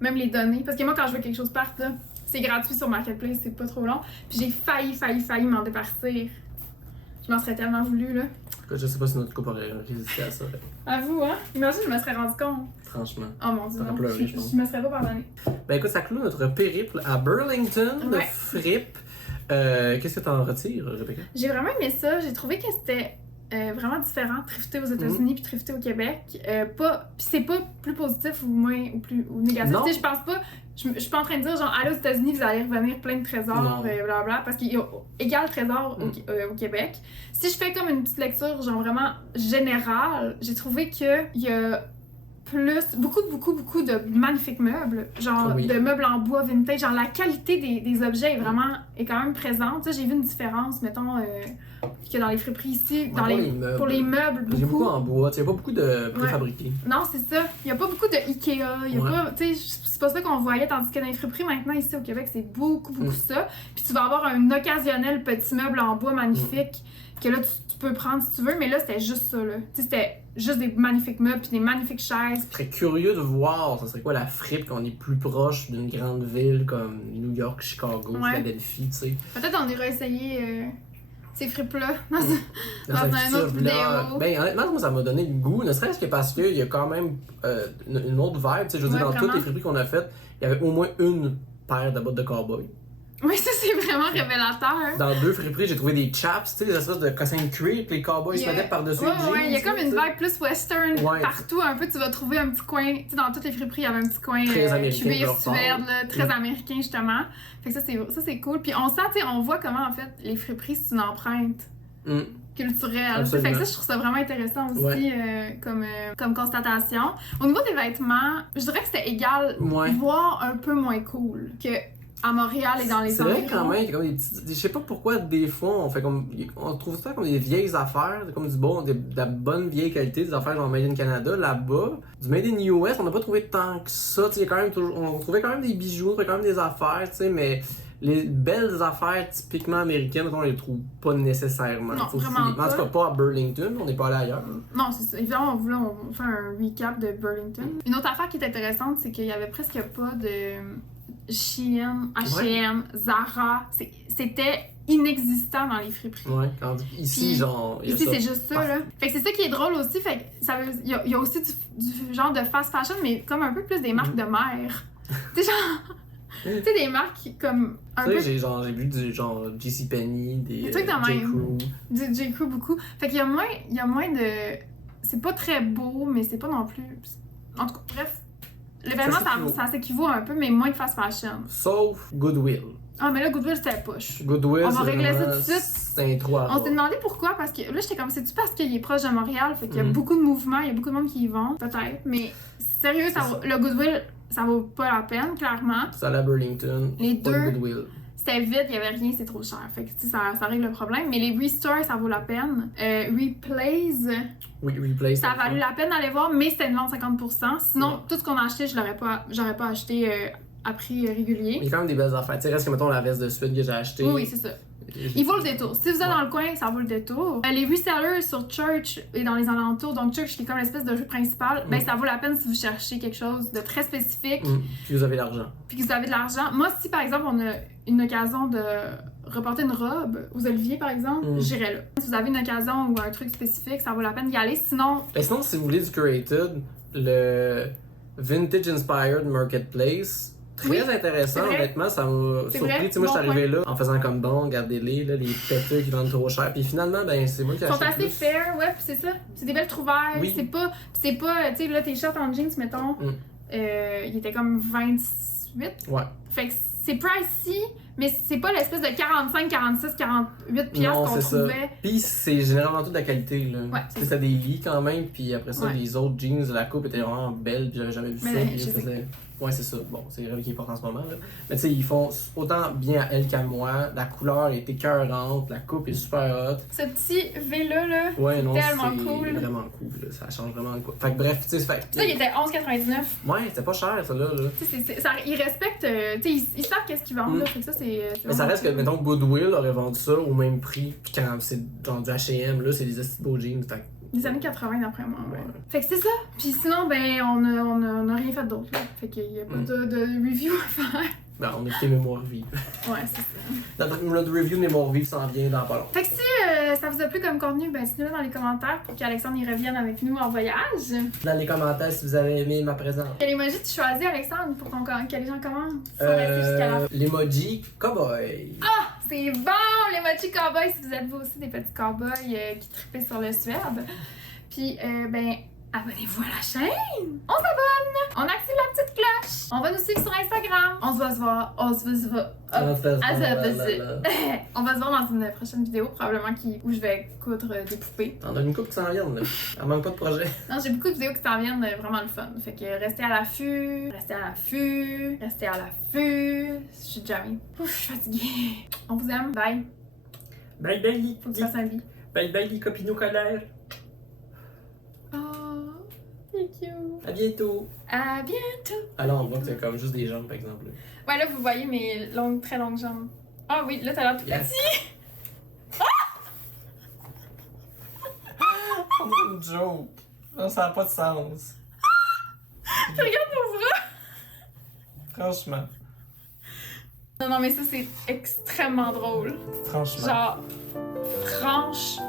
Même les donner. Parce que moi, quand je veux quelque chose parte, là, c'est gratuit sur Marketplace, c'est pas trop long. Puis j'ai failli m'en départir. Je m'en serais tellement voulu, là. Je sais pas si notre couple aurait résisté à ça. À vous, hein? Imagine, je me serais rendu compte. Franchement. Oh mon dieu, T'aurais non. pleuré, je pense. Je me serais pas pardonné. Ben écoute, ça clôt notre périple à Burlington de Ouais. Fripp. Qu'est-ce que t'en retires, Rebecca? J'ai vraiment aimé ça. J'ai trouvé que c'était vraiment différent, thrifter aux États-Unis puis thrifter au Québec. Puis c'est pas plus positif ou moins ou négatif. Non. Tu sais, je pense pas. Je suis pas en train de dire genre allez aux États-Unis vous allez revenir plein de trésors Non. blablabla parce qu'il y a égal trésor au Québec. Si je fais comme une petite lecture genre vraiment générale, j'ai trouvé que il y a beaucoup de magnifiques meubles, genre Oui. de meubles en bois vintage, genre la qualité des objets est quand même présente. Tu sais, j'ai vu une différence, mettons, que dans les friperies ici, pour les meubles, J'ai beaucoup beaucoup. en bois, tu sais, pas beaucoup de préfabriqués. Non, c'est ça. Il y a pas beaucoup de Ikea, il y a Ouais. pas, tu sais, c'est pas ça qu'on voyait, tandis que dans les friperies maintenant ici au Québec, c'est beaucoup ça. Puis tu vas avoir un occasionnel petit meuble en bois magnifique que là tu peux prendre si tu veux, mais là c'était juste ça là. Tu sais, c'était juste des magnifiques meubles puis des magnifiques chaises. Je serais curieux de voir, ça serait quoi la fripe quand on est plus proche d'une grande ville comme New York, Chicago, Ouais. Philadelphie, tu sais. Peut-être on ira essayer ces fripes-là dans Dans un futur autre vlog. vidéo. Ben honnêtement, moi ça m'a donné le goût, ne serait-ce que parce qu'il y a quand même une autre vibe, tu sais, je veux dire, Ouais, dans vraiment. toutes les friperies qu'on a faites, il y avait au moins une paire de bottes de cowboy. Oui, ça c'est vraiment révélateur. Dans 2 friperies, j'ai trouvé des chaps, tu sais, des espèces de cossins de cuir, puis les cowboys se mettaient par-dessus les jeans. Ouais, il y a comme une tu sais. vibe plus western Ouais. partout un peu. Tu vas trouver un petit coin, tu sais, dans toutes les friperies, il y avait un petit coin Très américain de cuir leur part. suède, là, très américain justement. Fait que ça c'est cool. Puis on sent, tu sais, on voit comment en fait les friperies c'est une empreinte Mm. culturelle. Absolument. Fait que ça, je trouve ça vraiment intéressant aussi Ouais. comme constatation. Au niveau des vêtements, je dirais que c'était égal, Ouais. voire un peu moins cool que à Montréal et dans les C'est vrai environs. quand même, il y a comme des petits. Je sais pas pourquoi des fois on fait comme. On trouve ça comme des vieilles affaires, comme du bon, de la bonne vieille qualité, des affaires genre Made in Canada. Là-bas, du Made in US, on n'a pas trouvé tant que ça. Tu sais, il y a quand même toujours. On trouvait quand même des bijoux, on trouvait quand même des affaires, tu sais, mais les belles affaires typiquement américaines, on les trouve pas nécessairement. Non, Faut vraiment fouiller. En tout cas, pas à Burlington, on n'est pas allé ailleurs. Non, c'est ça. Évidemment, on fait un recap de Burlington. Une autre affaire qui est intéressante, c'est qu'il y avait presque pas de Shein, H&M, Zara. C'était inexistant dans les friperies. Ouais, ici, Puis, genre. il y a Ici, ça. c'est juste ça, là. Fait que c'est ça qui est drôle aussi. Fait que il y a aussi du genre de fast fashion, mais comme un peu plus des marques de mère. Tu sais, genre... Tu sais, des marques comme un Tu peu... sais, j'ai vu du genre JCPenney, des trucs de J. même. Crew. Du J.Crew beaucoup. Fait qu'il y a moins de... C'est pas très beau, mais c'est pas non plus... En tout cas, bref. L'événement, ça s'équivaut un peu, mais moins de fast fashion. Sauf Goodwill. Ah, mais là, Goodwill, c'était poche. Goodwill, On va c'est régler ça vraiment- tout de suite. C'est un trou à On bas. s'est demandé pourquoi, parce que là, j'étais comme, c'est-tu parce qu'il est proche de Montréal? Fait qu'il y a Mhm. beaucoup de mouvements, il y a beaucoup de monde qui y vont, peut-être. Mais sérieux, le Goodwill, ça vaut pas la peine, clairement. C'est à la Burlington. Les pas deux. le Goodwill. C'était vide, il y avait rien, c'est trop cher. Fait que, tu sais, ça règle le problème. Mais les Restore, ça vaut la peine. Replace, Oui, Replace. ça a valu la peine d'aller voir, mais c'était une vente 50%. Sinon, Ouais. tout ce qu'on a acheté, j'aurais pas acheté à prix régulier. Il y a quand même des belles affaires. Tu sais, reste que, mettons, la veste de suite que j'ai achetée. Oui, c'est ça. Il vaut le détour. Si vous êtes dans le coin, ça vaut le détour. Les resellers sur Church et dans les alentours, donc Church qui est comme l'espèce de rue principale, ben ça vaut la peine si vous cherchez quelque chose de très spécifique Puis vous avez l'argent. puis que vous avez de l'argent. Moi, si par exemple on a une occasion de reporter une robe aux Oliviers par exemple, j'irais là. Si vous avez une occasion ou un truc spécifique, ça vaut la peine d'y aller. Sinon, Et sinon, si vous voulez du curated, le Vintage Inspired Marketplace, très Oui, intéressant, c'est vrai. honnêtement, ça m'a C'est surpris. vrai, Tu sais, moi, je suis bon arrivé là en faisant comme bon, regardez-les, là, les péteux qui vendent trop cher. Puis finalement, ben, c'est moi qui ai ils sont acheté assez plus. fair, ouais, pis c'est ça. C'est des belles trouvailles. Oui. C'est pas, tu sais, là, tes shorts en jeans, mettons, il était comme 28. Ouais. Fait que c'est pricey, mais c'est pas l'espèce de 45, 46, 48 piastres Non, qu'on c'est ça. trouvait. Puis c'est généralement tout de la qualité, là. Ouais, Tu sais, t'as des lits quand même, puis après ça, Ouais. les autres jeans, la coupe était vraiment belle, puis j'avais jamais vu Mais ça. Puis je je faisais Ouais, c'est ça. Bon, c'est elle qui est porte en ce moment, là. Mais tu sais, ils font autant bien à elle qu'à moi. La couleur est écœurante, la coupe est super hot. Ce petit V-là, là, Ouais, non, tellement c'est cool. vraiment cool, là. Ça change vraiment quoi. Fait que bref, tu sais, Ça, il était 11,99. Ouais, c'était pas cher, ça, là. Tu sais, ils respectent, tu sais, ils savent qu'est-ce qu'ils vendent, là. Fait que ça, c'est. Mais ça reste que, mettons, Goodwill aurait vendu ça au même prix, puis quand c'est dans du H&M, là, c'est des esti beaux jeans. Fait que des années 80 d'après moi. Ouais. Fait que c'est ça. Puis sinon, ben, on a rien fait d'autre, là. Fait qu'il y a pas de review à faire. ben, on a écouté Mémoire Vive. Ouais, c'est ça. Notre review de Mémoire Vive s'en vient dans pas long. Fait que si ça vous a plu comme contenu, ben dites-le dans les commentaires pour qu'Alexandre y revienne avec nous en voyage. Dans les commentaires si vous avez aimé ma présence. Quel emoji tu choisis, Alexandre, pour que les gens commentent? Sans rester jusqu'à la fin. L'emoji cowboy. Ah! C'est bon! L'emoji cowboy, si vous êtes vous aussi des petits cowboys qui trippent sur le Suède. Puis, ben, abonnez-vous à la chaîne! On s'abonne! On active la petite cloche! On va nous suivre sur Instagram! On va se voir dans une prochaine vidéo, probablement où je vais coudre des poupées. T'en as une couple qui s'en viennent, là. Elle manque pas de projet. Non, j'ai beaucoup de vidéos qui s'en viennent vraiment le fun. Fait que restez à l'affût, restez à l'affût, restez à l'affût. Je suis jamais. Ouf, je suis fatiguée. On vous aime. Bye. Bye bye, Faut que tu fasses un bi. bye bye, les copines colères. Oh, c'est cute. À bientôt. À bientôt. Alors, on voit que c'est comme juste des jambes, par exemple. Ouais, là, vous voyez mes longues, très longues jambes. Ah oui, là, t'as l'air tout Yes. petit. On dirait une joke. Non, ça n'a pas de sens. Tu regardes ton bras. Franchement. Non, mais ça, c'est extrêmement drôle. Franchement. Genre, franchement.